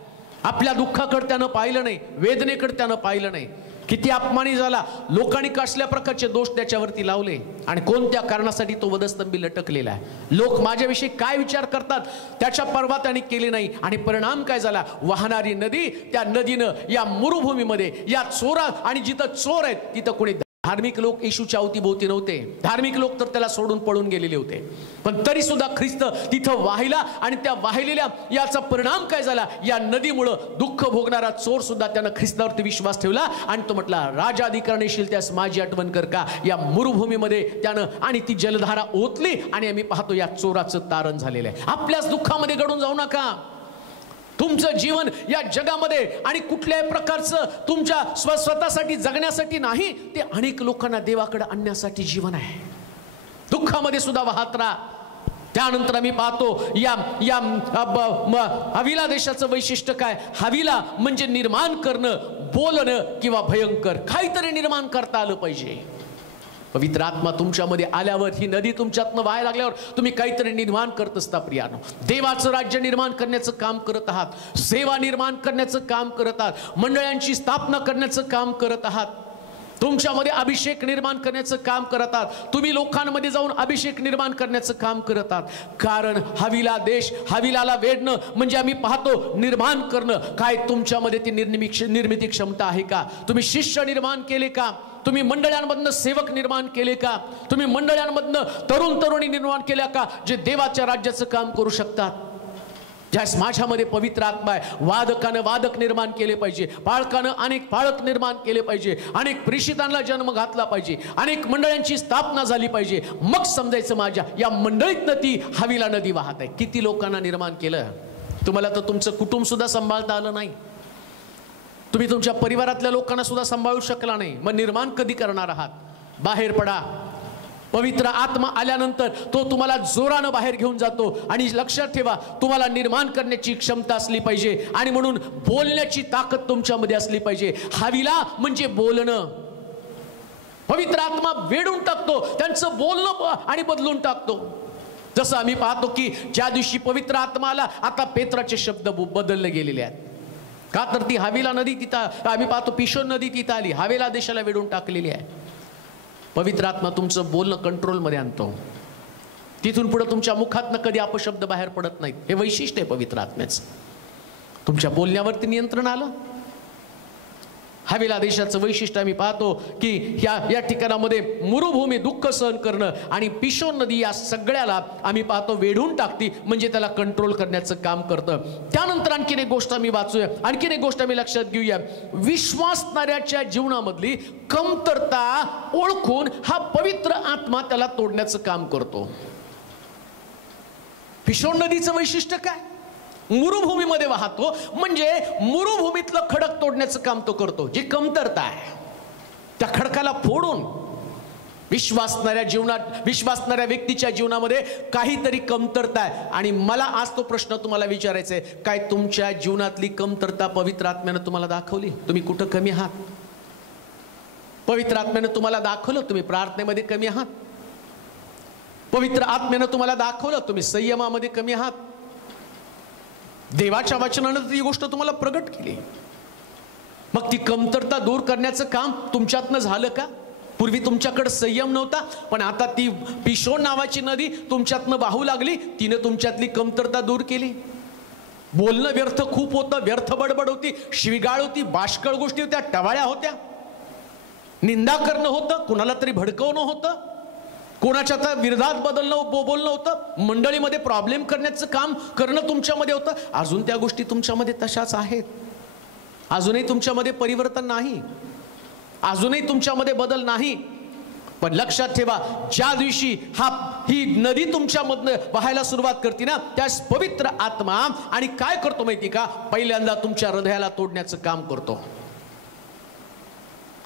आपल्या दुःखाकडे त्यानं पाहिलं नाही, वेदनेकडे त्यानं पाहिलं नाही. किती अपमानी झाला, लोकांनी कसल्या प्रकारचे दोष त्याच्यावरती लावले आणि कोणत्या कारणासाठी तो वधस्तंभी लटकलेला आहे. लोक माझ्याविषयी काय विचार करतात त्याच्या पर्वा त्याने केली नाही. आणि परिणाम काय झाला? वाहणारी नदी, त्या नदीनं या मरुभूमीमध्ये या चोरा, आणि जिथं चोर आहेत तिथं कोणी धार्मिक लोक येशूच्या अवतीभोवती नव्हते. धार्मिक लोक तर त्याला सोडून पळून गेलेले होते. पण तरी सुद्धा ख्रिस्त तिथं वाहिला. आणि त्या वाहिलेल्या याचा परिणाम काय झाला? या नदीमुळं दुःख भोगणारा चोर सुद्धा त्यानं ख्रिस्तावरती विश्वास ठेवला आणि तो म्हटला, राजाधिकाराने येशील त्यास माझी आठवण कर का. या मरुभूमीमध्ये त्यानं आणि ती जलधारा ओतली आणि आम्ही पाहतो या चोराचं तारण झालेलं आहे. आपल्याच दुःखामध्ये गळून जाऊ नका. तुमचं जीवन या जगामध्ये आणि कुठल्याही प्रकारचं तुमच्या स्वतःसाठी जगण्यासाठी नाही, ते अनेक लोकांना देवाकडे आणण्यासाठी जीवन आहे. दुःखामध्ये सुद्धा वाहत राहा. त्यानंतर आम्ही पाहतो या हविला देशाचं वैशिष्ट्य काय? हविला म्हणजे निर्माण करणं, बोलणं किंवा भयंकर काहीतरी निर्माण करता आलं पाहिजे. पवित्र आत्मा तुमच्यामध्ये आल्यावर, ही नदी तुमच्यातनं वाहायला लागल्यावर तुम्ही काहीतरी निर्माण करत असता. प्रियानो, देवाचं राज्य निर्माण करण्याचं काम करत आहात, सेवा निर्माण करण्याचं काम करत आहात, मंडळांची स्थापना करण्याचं काम करत आहात, तुमच्यामध्ये अभिषेक निर्माण करण्याचं काम करत आहात, तुम्ही लोकांमध्ये जाऊन अभिषेक निर्माण करण्याचं काम करत आहात. कारण हविला देश, हविलाला वेढणं म्हणजे आम्ही पाहतो निर्माण करणं. काय तुमच्यामध्ये ती निर्मिती क्षमता आहे का? तुम्ही शिष्य निर्माण केले का? तुम्ही मंडळांमधनं सेवक निर्माण केले का? तुम्ही मंडळांमधनं तरुण तरुणी निर्माण केल्या का, जे देवाच्या राज्याचं काम करू शकतात? ज्यास माझ्यामध्ये पवित्र आत्मा आहे, वादकानं वादक निर्माण केले पाहिजे, पाळकानं अनेक पाळक निर्माण केले पाहिजे, अनेक प्रेषितांना जन्म घातला पाहिजे, अनेक मंडळांची स्थापना झाली पाहिजे. मग समजायचं माझ्या या मंडळीतनं ती हविला नदी वाहत आहे. किती लोकांना निर्माण केलं? तुम्हाला तर तुमचं कुटुंब सुद्धा सांभाळता आलं नाही. तुम्ही तुमच्या परिवारातल्या लोकांना सुद्धा सांभाळू शकला नाही. मग निर्माण कधी करणार आहात? बाहेर पडा. पवित्र आत्मा आल्यानंतर तो तुम्हाला जोरानं बाहेर घेऊन जातो. आणि लक्षात ठेवा, तुम्हाला निर्माण करण्याची क्षमता असली पाहिजे आणि म्हणून बोलण्याची ताकद तुमच्यामध्ये असली पाहिजे. हविला म्हणजे बोलणं. पवित्र आत्मा वेढून टाकतो, त्यांचं बोलणं आणि बदलून टाकतो. जसं आम्ही पाहतो की ज्या दिवशी पवित्र आत्मा आला, आता पेत्राचे शब्द बदलले गेलेले आहेत. का तर ती हविला नदी तिथं, आम्ही पाहतो पिशोन नदी तिथं आली, हवेला देशाला वेढून टाकलेली आहे. पवित्र आत्मा तुमचं बोलणं कंट्रोलमध्ये आणतो. तिथून पुढे तुमच्या मुखातनं कधी अपशब्द बाहेर पडत नाहीत. हे वैशिष्ट्य आहे पवित्र आत्म्याचं. तुमच्या बोलण्यावरती नियंत्रण आलं. हविला देशाचं वैशिष्ट्य आम्ही पाहतो की या ठिकाणामध्ये मरुभूमी, दुःख सहन करणं आणि पिशोन नदी या सगळ्याला आम्ही पाहतो वेढून टाकती, म्हणजे त्याला कंट्रोल करण्याचं काम करतं. त्यानंतर आणखीन एक गोष्ट आम्ही वाचूया, आणखीन एक गोष्ट आम्ही लक्षात घेऊया. विश्वासणाऱ्याच्या जीवनामधली कमतरता ओळखून हा पवित्र आत्मा त्याला तोडण्याचं काम करतो. पिशोन नदीचं वैशिष्ट्य काय? मरुभूमीमध्ये वाहतो, म्हणजे मरुभूमीतलं खडक तोडण्याचं काम तो करतो. जी कमतरता आहे त्या खडकाला फोडून विश्वासणाऱ्या व्यक्तीच्या जीवनामध्ये काहीतरी कमतरता आहे. आणि मला आज तो प्रश्न तुम्हाला विचारायचा आहे, काय तुमच्या जीवनातली कमतरता पवित्र आत्म्यानं तुम्हाला दाखवली? तुम्ही कुठं कमी आहात? पवित्र आत्म्यानं तुम्हाला दाखवलं तुम्ही प्रार्थनेमध्ये कमी आहात? पवित्र आत्म्यानं तुम्हाला दाखवलं तुम्ही संयमामध्ये कमी आहात? देवाच्या वचनानं ती गोष्ट तुम्हाला प्रगट केली. मग ती कमतरता दूर करण्याचं काम तुमच्यातनं झालं का? पूर्वी तुमच्याकडे संयम नव्हता, पण आता ती पिशोन नावाची नदी तुमच्यातनं वाहू लागली. तिने तुमच्यातली कमतरता दूर केली. बोलणं व्यर्थ खूप होतं, व्यर्थ बडबड होती, शिवीगाळ होती, बाष्कळ गोष्टी होत्या, टवाळ्या होत्या, निंदा करणं होतं, कुणाला तरी भडकवणं होतं, कोणाच्या तर विरोधात बोलणं होतं, मंडळीमध्ये प्रॉब्लेम करण्याचं काम करणं तुमच्यामध्ये होतं. अजून त्या गोष्टी तुमच्यामध्ये तशाच आहेत. अजूनही तुमच्यामध्ये परिवर्तन नाही, अजूनही तुमच्यामध्ये बदल नाही. पण लक्षात ठेवा, ज्या दिवशी ही नदी तुमच्यामधनं वाहायला सुरुवात करते ना, त्यास पवित्र आत्मा आणि काय करतो माहिती का? पहिल्यांदा तुमच्या हृदयाला तोडण्याचं काम करतो.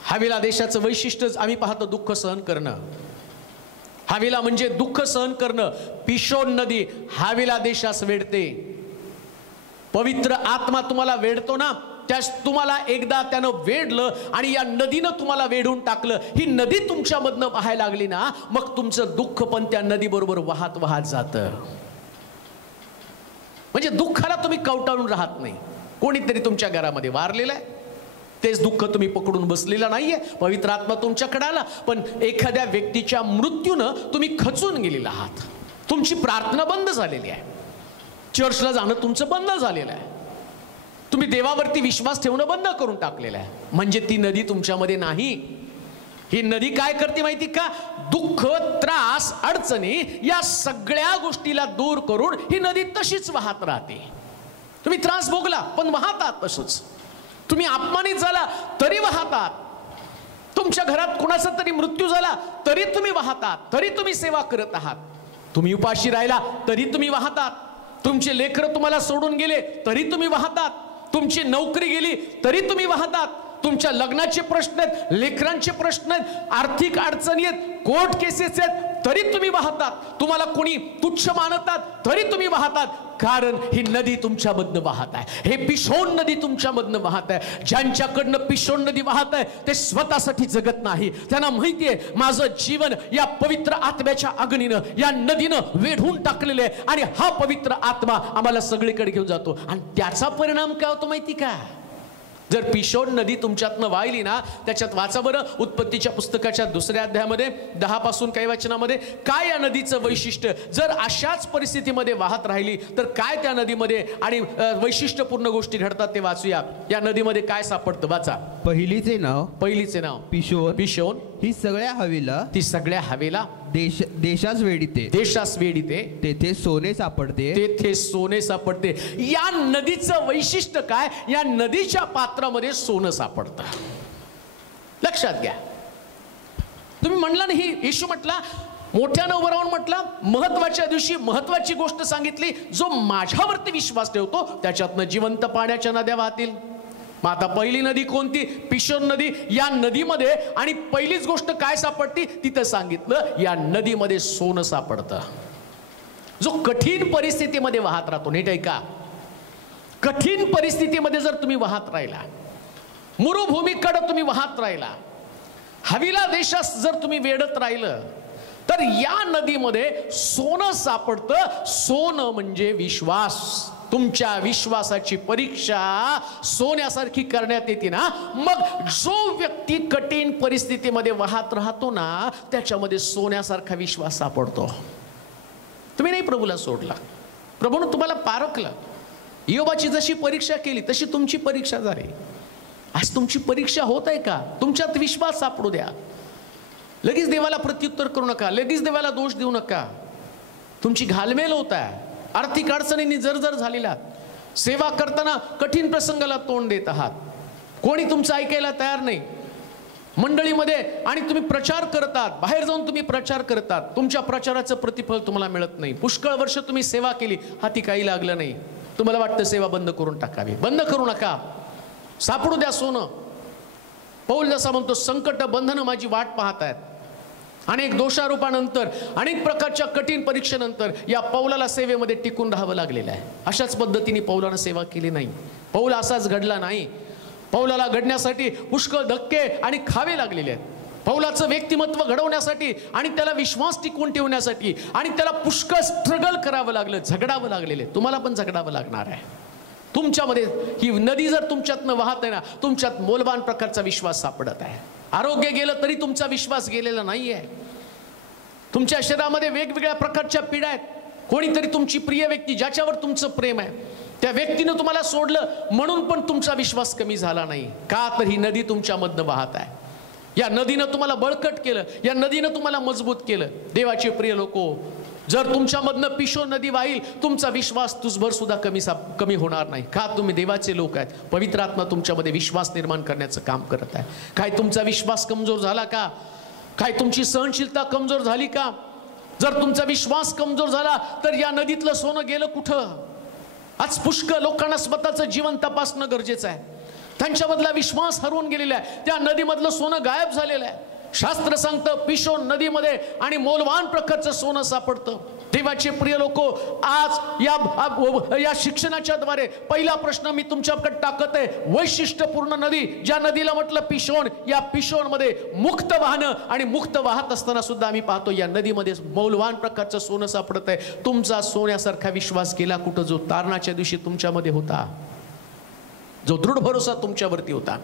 हाविला देशाचं वैशिष्ट्य आम्ही पाहतो दुःख सहन करणं. हाविला म्हणजे दुःख सहन करणं. पिशोन नदी हाविला देशास वेढते. पवित्र आत्मा तुम्हाला वेढतो ना, त्यास तुम्हाला एकदा त्यानं वेढलं आणि या नदीनं तुम्हाला वेढून टाकलं. ही नदी तुमच्यामधनं वाहायला लागली ना, मग तुमचं दुःख पण त्या नदी बरोबर वाहत वाहत जातं. म्हणजे दुःखाला तुम्ही कवटाळून राहत नाही. कोणीतरी तुमच्या घरामध्ये वारलेलं आहे, तेच दुःख तुम्ही पकडून बसलेला नाहीये. पवित्र आत्मा तुमच्याकडे आला, पण एखाद्या व्यक्तीच्या मृत्यूनं तुम्ही खचून गेलेला आहात. तुमची प्रार्थना बंद झालेली आहे, चर्चला जाणं तुमचं बंद झालेलं आहे, तुम्ही देवावरती विश्वास ठेवणं बंद करून टाकलेलं आहे. म्हणजे ती नदी तुमच्यामध्ये नाही. ही नदी काय करते माहिती का? दुःख, त्रास, अडचणी या सगळ्या गोष्टीला दूर करून ही नदी तशीच वाहत राहते. तुम्ही त्रास भोगला पण वाहतात तसंच. तुम्ही अपमानित झाला तरी वाहतात. तुमच्या घरात कुणाचा तरी मृत्यू झाला तरी तुम्ही वाहतात, तरी तुम्ही सेवा करत आहात. तुम्ही उपाशी राहिला तरी तुम्ही वाहतात. तुमचे लेकरं तुम्हाला सोडून गेले तरी तुम्ही वाहतात. तुमची नोकरी गेली तरी तुम्ही वाहतात. तुमच्या लग्नाचे प्रश्न आहेत, लेकरांचे प्रश्न आहेत, आर्थिक अडचणी आहेत, कोर्ट केसेस आहेत तरी तुम्ही वाहतात. तुम्हाला कोणी तुच्छ मानतात तरी तुम्ही वाहतात. कारण ही नदी तुमच्यामधनं वाहत आहे. हे पिशोन नदी तुमच्यामधनं वाहत आहे. ज्यांच्याकडनं पिशोन नदी वाहत आहे ते स्वतःसाठी जगत नाही. त्यांना माहिती आहे माझं जीवन या पवित्र आत्म्याच्या अग्नीनं, या नदीनं वेढून टाकलेलं आहे आणि हा पवित्र आत्मा आम्हाला सगळीकडे घेऊन जातो. आणि त्याचा परिणाम काय होतो माहिती का? जर पिशोन नदी तुमच्यातनं वाहिली ना, त्याच्यात वाचा बरं उत्पत्तीच्या पुस्तकाच्या 2ऱ्या अध्यायामध्ये 10 पासून काही वचनामध्ये काय या नदीचं वैशिष्ट्य. जर अशाच परिस्थितीमध्ये वाहत राहिली तर काय त्या नदीमध्ये आणि वैशिष्ट्यपूर्ण गोष्टी घडतात ते वाचूया. या नदीमध्ये काय सापडतं वाचा. पहिलीचे नाव पिशोन. ही सगळ्या हवेला, ती सगळ्या हवेला देशास वेढीते. तेथे सोने सापडते. या नदीचं वैशिष्ट्य काय? या नदीच्या पात्रामध्ये सोनं सापडतं. लक्षात घ्या. तुम्ही म्हणला नाही, येशू म्हटला, मोठ्यानं उभं राहून म्हटला, महत्वाच्या दिवशी महत्वाची गोष्ट सांगितली, जो माझ्यावरती विश्वास ठेवतो त्याच्यातनं जिवंत पाण्याच्या नद्या वाहतील. मग आता पहिली नदी कोणती? पिशोन नदी. या नदीमध्ये आणि पहिलीच गोष्ट काय सापडती तिथं सांगितलं, या नदीमध्ये सोनं सापडतं. जो कठीण परिस्थितीमध्ये वाहत राहतो, नीट ऐका, कठीण परिस्थितीमध्ये जर तुम्ही वाहत राहिला, मरुभूमीकडे तुम्ही वाहत राहिला, हवीला देशास जर तुम्ही वेढत राहिलं, तर या नदीमध्ये सोनं सापडतं. सोनं म्हणजे विश्वास. तुमच्या विश्वासाची परीक्षा सोन्यासारखी करण्यात येते ना, मग जो व्यक्ती कठीण परिस्थितीमध्ये वाहत राहतो ना, त्याच्यामध्ये सोन्यासारखा विश्वास सापडतो. तुम्ही नाही प्रभूला सोडला, प्रभूने तुम्हाला पारखलं. योबाची जशी परीक्षा केली तशी तुमची परीक्षा झाली. आज तुमची परीक्षा होत आहे का? तुमच्यात विश्वास सापडू द्या. लगेच देवाला प्रत्युत्तर करू नका, लगेच देवाला दोष देऊ नका. तुमची घालमेल होत आहे, आर्थिक अडचणींनी जर्जर झालेला, सेवा करताना कठीण प्रसंगाला तोंड देत आहात, कोणी तुमचं ऐकायला तयार नाही मंडळीमध्ये, आणि तुम्ही प्रचार करतात, बाहेर जाऊन तुम्ही प्रचार करतात, तुमच्या प्रचाराचं प्रतिफल तुम्हाला मिळत नाही. पुष्कळ वर्ष तुम्ही सेवा केली, हाती काही लागलं नाही, तुम्हाला वाटतं सेवा बंद करून टाकावी. बंद करू नका, सापडू द्या सोनं. पौल जसा म्हणतो, संकट बंधनं माझी वाट पाहत आहेत. अनेक दोषारोपानंतर, अनेक प्रकारच्या कठीण परीक्षेनंतर या पौलाला सेवेमध्ये टिकून राहावं लागलेलं आहे. अशाच पद्धतीने पौलानं सेवा केली नाही. पौल असाच घडला नाही. पौलाला घडण्यासाठी पुष्कळ धक्के आणि खावे लागलेले आहेत. पौलाचं व्यक्तिमत्व घडवण्यासाठी आणि त्याला विश्वास टिकवून ठेवण्यासाठी आणि त्याला पुष्कळ स्ट्रगल करावं लागलं, झगडावं लागलेले. तुम्हाला पण झगडावं लागणार आहे. तुमच्यामध्ये ही नदी जर तुमच्यातनं वाहत आहे ना, तुमच्यात मोलवान प्रकारचा विश्वास सापडत आहे. आरोग्य गेलं तरी तुमचा विश्वास गेलेला नाही आहे. तुमच्या शरीरामध्ये वेगवेगळ्या प्रकारच्या पीडा आहेत. कोणीतरी तुमची प्रिय व्यक्ती ज्याच्यावर तुमचं प्रेम आहे, त्या व्यक्तीनं तुम्हाला सोडलं म्हणून पण तुमचा विश्वास कमी झाला नाही का? तर ही नदी तुमच्यामधनं वाहत आहे. या नदीनं तुम्हाला बळकट केलं, या नदीनं तुम्हाला मजबूत केलं. देवाचे प्रिय लोको, जर तुमच्यामधनं पिशो नदी वाहील, तुमचा विश्वास तुझभर सुद्धा कमी होणार नाही. का? तुम्ही देवाचे लोक आहेत. पवित्र आत्मा तुमच्यामध्ये विश्वास निर्माण करण्याचं काम करत आहे. काय तुमचा विश्वास कमजोर झाला का? काय तुमची सहनशीलता कमजोर झाली का? जर तुमचा विश्वास कमजोर झाला तर या नदीतलं सोनं गेलं कुठं? आज पुष्कळ लोकांना स्वतःचं जीवन तपासणं गरजेचं आहे. त्यांच्यामधला विश्वास हरवून गेलेला आहे. त्या नदीमधलं सोनं गायब झालेलं आहे. शास्त्र सांगतं पिशोन नदीमध्ये आणि मोलवान प्रकारचं सोनं सापडतं. देवाचे प्रिय लोको, आज या शिक्षणाच्या द्वारे पहिला प्रश्न मी तुमच्याकडे टाकत आहे. वैशिष्ट्यपूर्ण नदी, ज्या नदीला म्हटलं पिशोन, या पिशोन मध्ये मुक्त वाहनं आणि मुक्त वाहत असताना सुद्धा आम्ही पाहतो या नदीमध्ये मौल्यवान प्रकारचं सोनं सापडत आहे. तुमचा सोन्यासारखा विश्वास गेला कुठं? जो तारणाच्या दिवशी तुमच्यामध्ये होता, जो दृढ भरोसा तुमच्यावरती होता,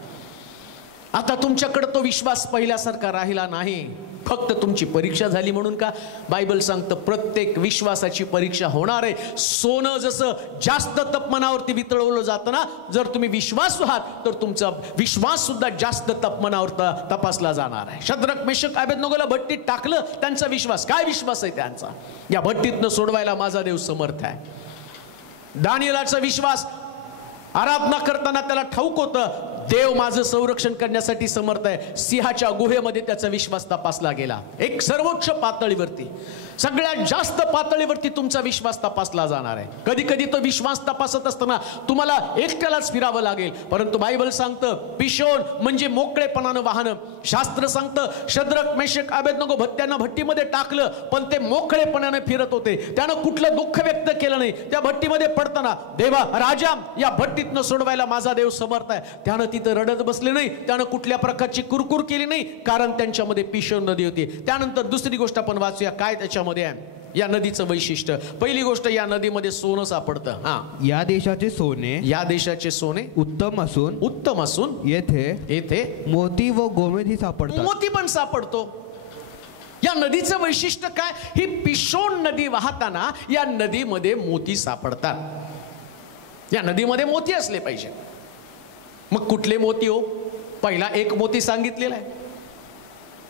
आता तुमच्याकडे तो विश्वास पहिल्यासारखा राहिला नाही. फक्त तुमची परीक्षा झाली म्हणून का? बायबल सांगतं प्रत्येक विश्वासाची परीक्षा होणार आहे. सोनं जसं जास्त तापमानावरती वितळवलं जातं ना, जर तुम्ही विश्वासू आहात तर तुमचा विश्वास सुद्धा जास्त तापमानावर तपासला जाणार आहे. शद्रक मेशक अबेदनगोला भट्टीत टाकलं, त्यांचा विश्वास, काय विश्वास आहे त्यांचा? या भट्टीतनं सोडवायला माझा देव समर्थ आहे. दानिएलाचा विश्वास, आराधना करताना त्याला ठाऊक होतं देव माझं संरक्षण करण्यासाठी समर्थ आहे. सिंहाच्या गुहेमध्ये त्याचा विश्वास तपासला गेला. एक सर्वोच्च पातळीवरती, सगळ्यात जास्त पातळीवरती तुमचा विश्वास तपासला जाणार आहे. कधी कधी तो विश्वास तपासत असताना तुम्हाला एकट्यालाच फिरावं लागेल. परंतु बायबल सांगतं पिशोन म्हणजे मोकळेपणानं वाहनं. शास्त्र सांगतं शद्रक मेशक अबेदनगो त्यांना भट्टीमध्ये टाकलं, पण ते मोकळेपणाने फिरत होते. त्यानं कुठलं दुःख व्यक्त केलं नाही. त्या भट्टीमध्ये पडताना देवा राजा या भट्टीतनं सोडवायला माझा देव समर्थ आहे. त्यानं तिथं रडत बसले नाही, त्यानं कुठल्या प्रकारची कुरकुर केली नाही, कारण त्यांच्यामध्ये पिशोन नदी होती. त्यानंतर दुसरी गोष्ट आपण वाचूया काय त्याच्यामध्ये आहे. या नदीचं वैशिष्ट्य, पहिली गोष्ट, या नदीमध्ये सोनं सापडतं. या देशाचे सोने, या देशाचे सोने उत्तम असून येथे मोती व गोमेधी सापडतात. मोती पण सापडतो. या नदीचं वैशिष्ट्य काय? ही पिशोन नदी वाहताना या नदीमध्ये मोती सापडतात. या नदीमध्ये मोती असले पाहिजे. मग कुठले मोती हो? पहिला एक मोती सांगितलेला आहे.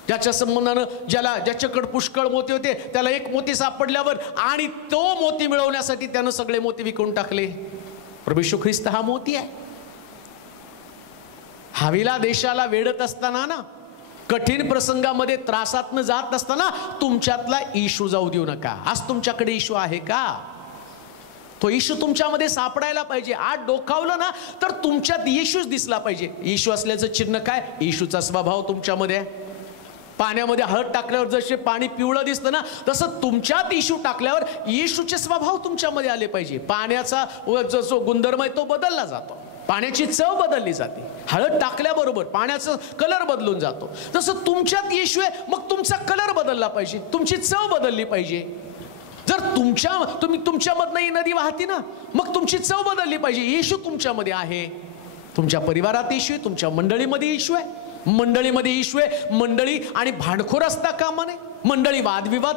ज्याच्या संबंधानं ज्याच्याकडे पुष्कळ मोती होते त्याला एक मोती सापडल्यावर आणि तो मोती मिळवण्यासाठी त्यानं सगळे मोती विकून टाकले. प्रभू येशू ख्रिस्त हा मोती आहे. हवीला देशाला वेढत असताना ना, कठीण प्रसंगामध्ये त्रासातनं जात असताना तुमच्यातला इशू जाऊ देऊ नका. आज तुमच्याकडे इशू आहे का? तो येशू तुमच्यामध्ये सापडायला पाहिजे. आज डोकावलं ना तर तुमच्यात येशूच दिसला पाहिजे. येशू असल्याचं चिन्ह काय? येशूचा स्वभाव तुमच्यामध्ये आहे. पाण्यामध्ये हळद टाकल्यावर जसे पाणी पिवळं दिसतं ना, तसं तुमच्यात येशू टाकल्यावर येशूचे स्वभाव तुमच्यामध्ये आले पाहिजे. पाण्याचा जो गुणधर्म आहे तो बदलला जातो. पाण्याची चव बदलली जाते. हळद टाकल्याबरोबर पाण्याचा कलर बदलून जातो. तसं तुमच्यात येशू आहे, मग तुमचा कलर बदलला पाहिजे, तुमची चव बदलली पाहिजे. जर तुमच्यामधनं ही नदी वाहती ना, मग तुमची चव बदलली पाहिजे. येशू तुमच्यामध्ये आहे. तुमच्या परिवारात येशू आहे, तुमच्या मंडळीमध्ये येशू आहे. मंडळीमध्ये येशू आहे. मंडळी आणि भांडखोर असता कामा नये, मंडळी वादविवाद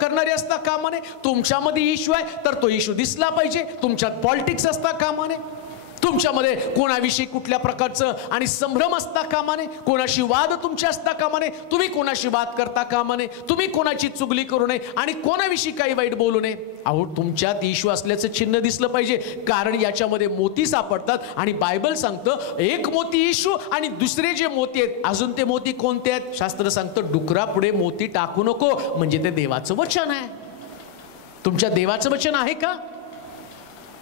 करणारे असता कामा नये. तुमच्यामध्ये येशू आहे तर तो येशू दिसला पाहिजे. तुमच्यात पॉलिटिक्स असता कामा नये. तुमच्यामध्ये कोणाविषयी कुठल्या प्रकारचं आणि संभ्रम असता कामा नये. कोणाशी वाद तुमच्या असता कामा नये. तुम्ही कोणाशी वाद करता कामा नये. तुम्ही कोणाची चुगली करू नये आणि कोणाविषयी काही वाईट बोलू नये. अहो, तुमच्यात येशू असल्याचं चिन्ह दिसलं पाहिजे, कारण याच्यामध्ये मोती सापडतात. आणि बायबल सांगतं एक मोती येशू आणि दुसरे जे मोती आहेत, अजून ते मोती कोणते आहेत? शास्त्र सांगतं डुकरापुढे मोती टाकू नको, म्हणजे ते देवाचं वचन आहे. तुमच्या देवाचं वचन आहे का?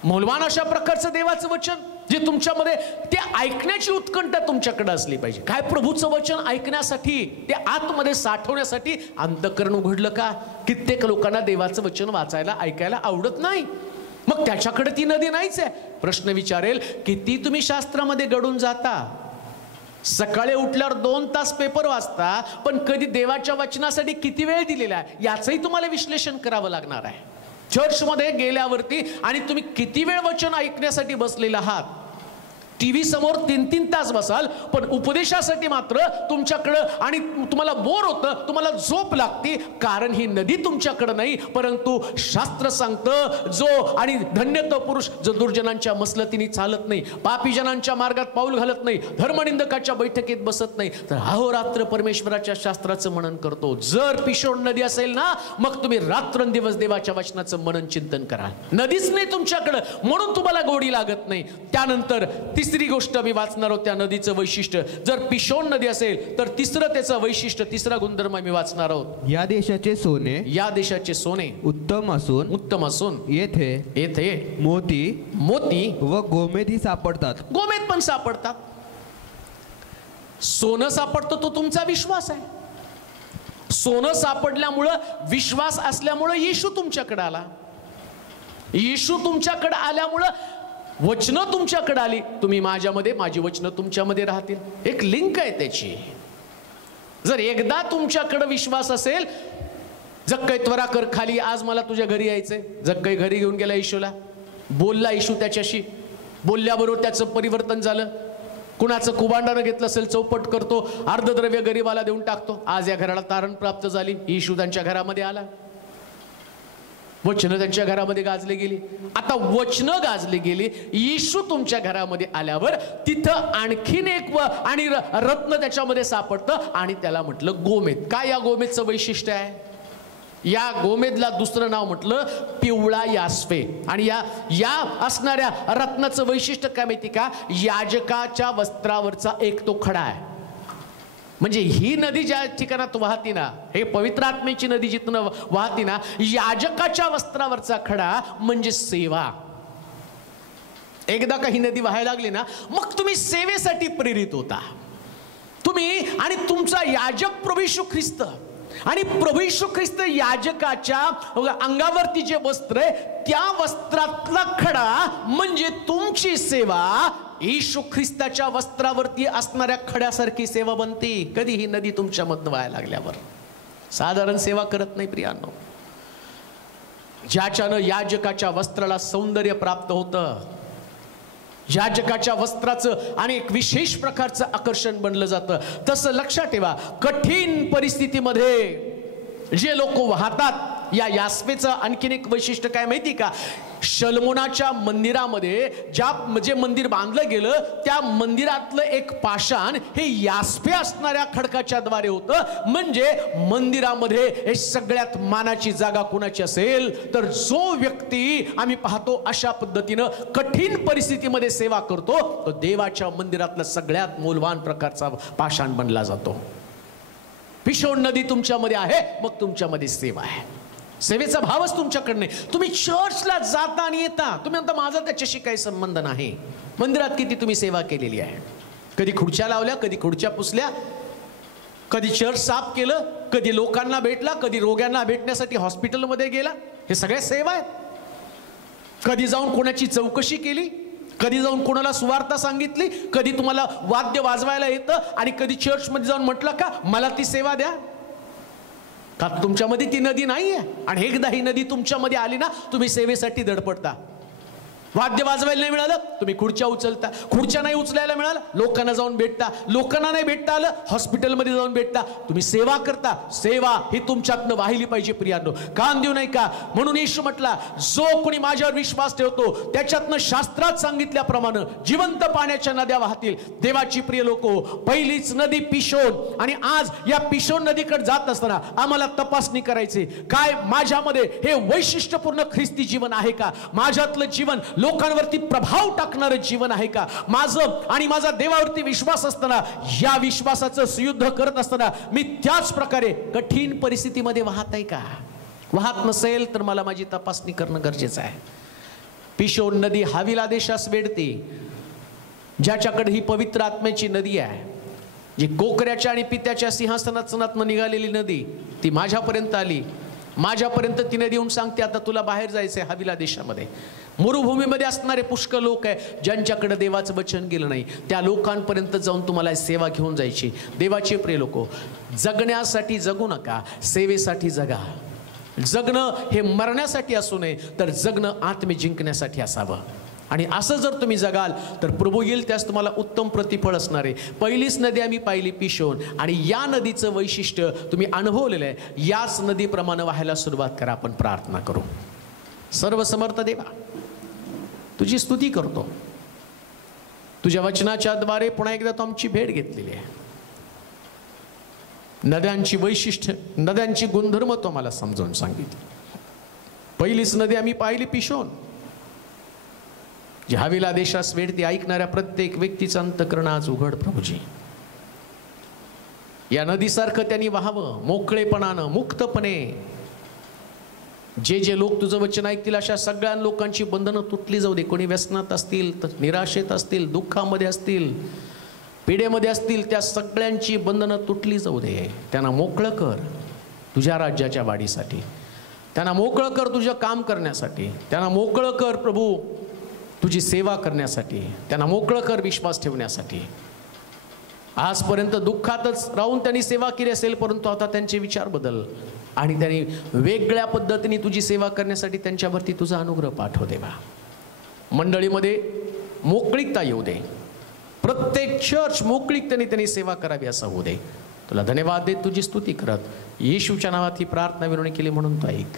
मौल्यवान अशा प्रकारचं देवाचं वचन. जे तुमच्यामध्ये ते ऐकण्याची उत्कंठा तुमच्याकडे असली पाहिजे. काय प्रभूचं वचन ऐकण्यासाठी, ते आतमध्ये साठवण्यासाठी अंतःकरण उघडलं का? कित्येक लोकांना देवाचं वचन वाचायला ऐकायला आवडत नाही, मग त्याच्याकडे ती नदी नाहीच आहे. प्रश्न विचारेल, किती तुम्ही शास्त्रामध्ये गडून जाता? सकाळी उठल्यावर 2 तास पेपर वाचता, पण कधी देवाच्या वचनासाठी किती वेळ दिलेला आहे याचंही तुम्हाला विश्लेषण करावं लागणार आहे. चर्चमध्ये गेल्यावरती आणि तुम्ही किती वेळ वचन ऐकण्यासाठी बसलेला आहात? टीव्ही समोर 3-3 तास बसाल, पण उपदेशासाठी मात्र तुमच्याकडं आणि तुम्हाला बोर होतं, तुम्हाला झोप लागते, कारण ही नदी तुमच्याकडे नाही. परंतु शास्त्र सांगतं, जो आणि धन्य तो पुरुष जो दुर्जनांच्या मसलतीने चालत नाही, पापी जनांच्या मार्गात पाऊल घालत नाही, धर्मनिंदकाच्या बैठकीत बसत नाही, तर अहोरात्र परमेश्वराच्या शास्त्राचं मनन करतो. जर पिशोण नदी असेल ना, मग तुम्ही रात्रंदिवस देवाच्या वचनाचं मनन चिंतन करा. नदीच नाही तुमच्याकडं, म्हणून तुम्हाला गोडी लागत नाही. त्यानंतर तिसरी गोष्ट मी वाचणार आहोत, त्या नदीचं वैशिष्ट्य. जर पिशोण नदी असेल तर तिसरं त्याचं वैशिष्ट्य, तिसरा गुणधर्म मी वाचणार आहोत. या देशाचे सोने, या देशाचे सोने उत्तम असून येथे मोती व गोमेदी सापडतात. गोमेद पण सापडतात. सोनं सापडतं तो तुमचा विश्वास आहे. सोनं सापडल्यामुळं, विश्वास असल्यामुळं येशू तुमच्याकडे आला. येशू तुमच्याकडे आल्यामुळं वचनं तुमच्याकडे आली. तुम्ही माझ्यामध्ये, माझी वचनं तुमच्यामध्ये राहतील. एक लिंक आहे त्याची. जर एकदा तुमच्याकडे विश्वास असेल, जक्कई त्वरा कर खाली, आज मला तुझ्या घरी यायचंय. जक्कई घरी घेऊन गेला येशूला, बोलला येशू त्याच्याशी, बोलल्याबरोबर त्याचं परिवर्तन झालं. कुणाचं कुभांडानं घेतलं असेल चौपट करतो, अर्धद्रव्य गरीबाला देऊन टाकतो. आज या घराला तारण प्राप्त झाली. येशू त्यांच्या घरामध्ये आला, वचनं त्यांच्या घरामध्ये गाजली गेली. आता वचनं गाजली गेली, येशू तुमच्या घरामध्ये आल्यावर तिथं आणखीन एक आणि रत्न त्याच्यामध्ये सापडतं, आणि त्याला म्हटलं गोमेद. काय या गोमेदचं वैशिष्ट्य आहे? या गोमेदला दुसरं नाव म्हटलं पिवळा यास्पे. आणि या असणाऱ्या रत्नाचं वैशिष्ट्य काय माहिती का? याजकाच्या वस्त्रावरचा एक तो खडा आहे. म्हणजे ही नदी ज्या ठिकाणात वाहती ना, हे पवित्र आत्मेची नदी जिथून वाहती ना, याजकाच्या वस्त्रावरचा खडा म्हणजे सेवा. एकदा का ही नदी वाहायला लागली ना, मग तुम्ही सेवेसाठी प्रेरित होता. तुम्ही आणि तुमचा याजक प्रभू येशू ख्रिस्त, आणि प्रभू येशू ख्रिस्त याजकाच्या अंगावरती जे वस्त्र आहे, त्या वस्त्रातला खडा म्हणजे तुमची सेवा येशू ख्रिस्ताच्या वस्त्रावरती असणाऱ्या खड्यासारखी सेवा बनते. कधी ही नदी तुमच्या मधनं वाहायला लागल्यावर साधारण सेवा करत नाही प्रियांनो. ज्याच्यानं याजकाच्या वस्त्राला सौंदर्य प्राप्त होतं, याजकाच्या वस्त्राचं आणि एक विशेष प्रकारचं आकर्षण बनलं जातं. तसं लक्षात ठेवा, कठीण परिस्थितीमध्ये जे लोक वाहतात, या यास्पेचं आणखीन एक वैशिष्ट्य काय माहिती का? शलमोनाच्या मंदिरामध्ये जे मंदिर बांधलं गेलं, त्या मंदिरातलं एक पाषाण हे यास्पे असणाऱ्या खडकाच्या द्वारे होतं. म्हणजे मंदिरामध्ये हे सगळ्यात मानाची जागा कोणाची असेल तर जो व्यक्ती आम्ही पाहतो अशा पद्धतीनं कठीण परिस्थितीमध्ये सेवा करतो, तो देवाच्या मंदिरातला सगळ्यात मौल्यवान प्रकारचा पाषाण बनला जातो. पिशोण नदी तुमच्यामध्ये आहे, मग तुमच्यामध्ये सेवा आहे. सेवेचा भावच तुमच्याकडे नाही. तुम्ही चर्चला जाता आणि येता, तुम्ही म्हणता माझा त्याच्याशी काही संबंध नाही. मंदिरात किती तुम्ही सेवा केलेली आहे? कधी खुर्च्या लावल्या, कधी खुर्च्या पुसल्या, कधी चर्च साफ केलं, कधी लोकांना भेटला, कधी रोग्यांना भेटण्यासाठी हॉस्पिटलमध्ये गेला. हे सगळ्या सेवा आहेत. कधी जाऊन कोणाची चौकशी केली, कधी जाऊन कोणाला सुवार्ता सांगितली, कधी तुम्हाला वाद्य वाजवायला येतं आणि कधी चर्चमध्ये जाऊन म्हटलं का मला ती सेवा द्या? का तुमच्यामध्ये ती नदी नाही आहे? आणि एकदा ही नदी तुमच्यामध्ये आली ना, तुम्ही सेवेसाठी धडपडता. वाद्य वाजवायला नाही मिळालं, तुम्ही खुर्च्या उचलता. खुर्च्या नाही उचलायला मिळालं, लोकांना जाऊन भेटता. लोकांना नाही भेटता आलं, हॉस्पिटलमध्ये जाऊन भेटता. तुम्ही सेवा करता. सेवा ही तुमच्यातनं वाहिली पाहिजे प्रियांनो. कान देऊ नाही का? म्हणून येशू म्हटला, जो कोणी माझ्यावर विश्वास ठेवतो त्याच्यातनं शास्त्रात सांगितल्याप्रमाणे जिवंत पाण्याच्या नद्या वाहतील. देवाची प्रिय लोको, पहिलीच नदी पिशोन, आणि आज या पिशोन नदीकडे जात असताना आम्हाला तपासणी करायची, काय माझ्यामध्ये हे वैशिष्ट्यपूर्ण ख्रिस्ती जीवन आहे का? माझ्यातलं जीवन लोकांवरती प्रभाव टाकणारं जीवन आहे का? माझं आणि माझा देवावरती विश्वास असताना, या विश्वासाचं युद्ध करत असताना मी त्याच प्रकारे कठीण परिस्थितीमध्ये वाहत आहे का? वाहत नसेल तर मला माझी तपासणी करणं गरजेचं आहे. पिशोन नदी हाविला देशास वेढते. ज्याच्याकडे ही पवित्र आत्म्याची नदी आहे, जी कोकऱ्याच्या आणि पित्याच्या सिंहासनातनं निघालेली नदी, ती माझ्यापर्यंत आली. माझ्यापर्यंत ती नदी येऊन सांगते, आता तुला बाहेर जायचंय हविला देशामध्ये. मरुभूमीमध्ये असणारे पुष्कळ लोक आहे ज्यांच्याकडे देवाचं वचन गेलं नाही, त्या लोकांपर्यंत जाऊन तुम्हाला सेवा घेऊन जायची. देवाचे प्रिय लोक, जगण्यासाठी जगू नका, सेवेसाठी जगा. जगणं हे मरण्यासाठी असू नये, तर जगणं आत्मे जिंकण्यासाठी असावं. आणि असं जर तुम्ही जगाल तर प्रभू येईल, त्यास तुम्हाला उत्तम प्रतिफळ असणार आहे. पहिलीच नदी आम्ही पाहिली पिशोन, आणि या नदीचं वैशिष्ट्य तुम्ही अनुभवलेलं आहे. याच नदीप्रमाणे व्हायला सुरुवात करा. आपण प्रार्थना करू. सर्वसमर्थ देवा, तुझी स्तुती करतो. तुझ्या वचनाच्या द्वारे पुन्हा एकदा तू आमची भेट घेतलेली आहे. नद्यांची वैशिष्ट्य, नद्यांची गुणधर्म तो मला समजावून सांगितली. पहिलीच नदी आम्ही पाहिली पिशोन, जी हविला देशास वेढती. ऐकणाऱ्या प्रत्येक व्यक्तीचं अंतःकरण आज उघड प्रभूजी. या नदीसारखं त्यांनी व्हावं, मोकळेपणानं, मुक्तपणे. जे जे लोक तुझं वचन ऐकतील अशा सगळ्या लोकांची बंधनं तुटली जाऊ दे. कोणी व्यसनात असतील, तर निराशेत असतील, दुःखामध्ये असतील, पिढेमध्ये असतील, त्या सगळ्यांची बंधनं तुटली जाऊ दे. त्यांना मोकळं कर तुझ्या राज्याच्या वाढीसाठी. त्यांना मोकळं कर तुझं काम करण्यासाठी. त्यांना मोकळं कर प्रभू तुझी सेवा करण्यासाठी. त्यांना मोकळं कर विश्वास ठेवण्यासाठी. आजपर्यंत दुःखातच राहून त्यांनी सेवा केली असेल, परंतु आता त्यांचे विचार बदल आणि त्यांनी वेगळ्या पद्धतीने तुझी सेवा करण्यासाठी त्यांच्यावरती तुझा अनुग्रह पाठव देवा. मंडळीमध्ये मोकळीकता येऊ दे. प्रत्येक चर्च मोकळीकतेने त्यांनी सेवा करावी असं होऊ दे. तुला धन्यवाद देत तुझी स्तुती करत येशूच्या नावात ही प्रार्थना विनवणी केली म्हणून तो ऐक.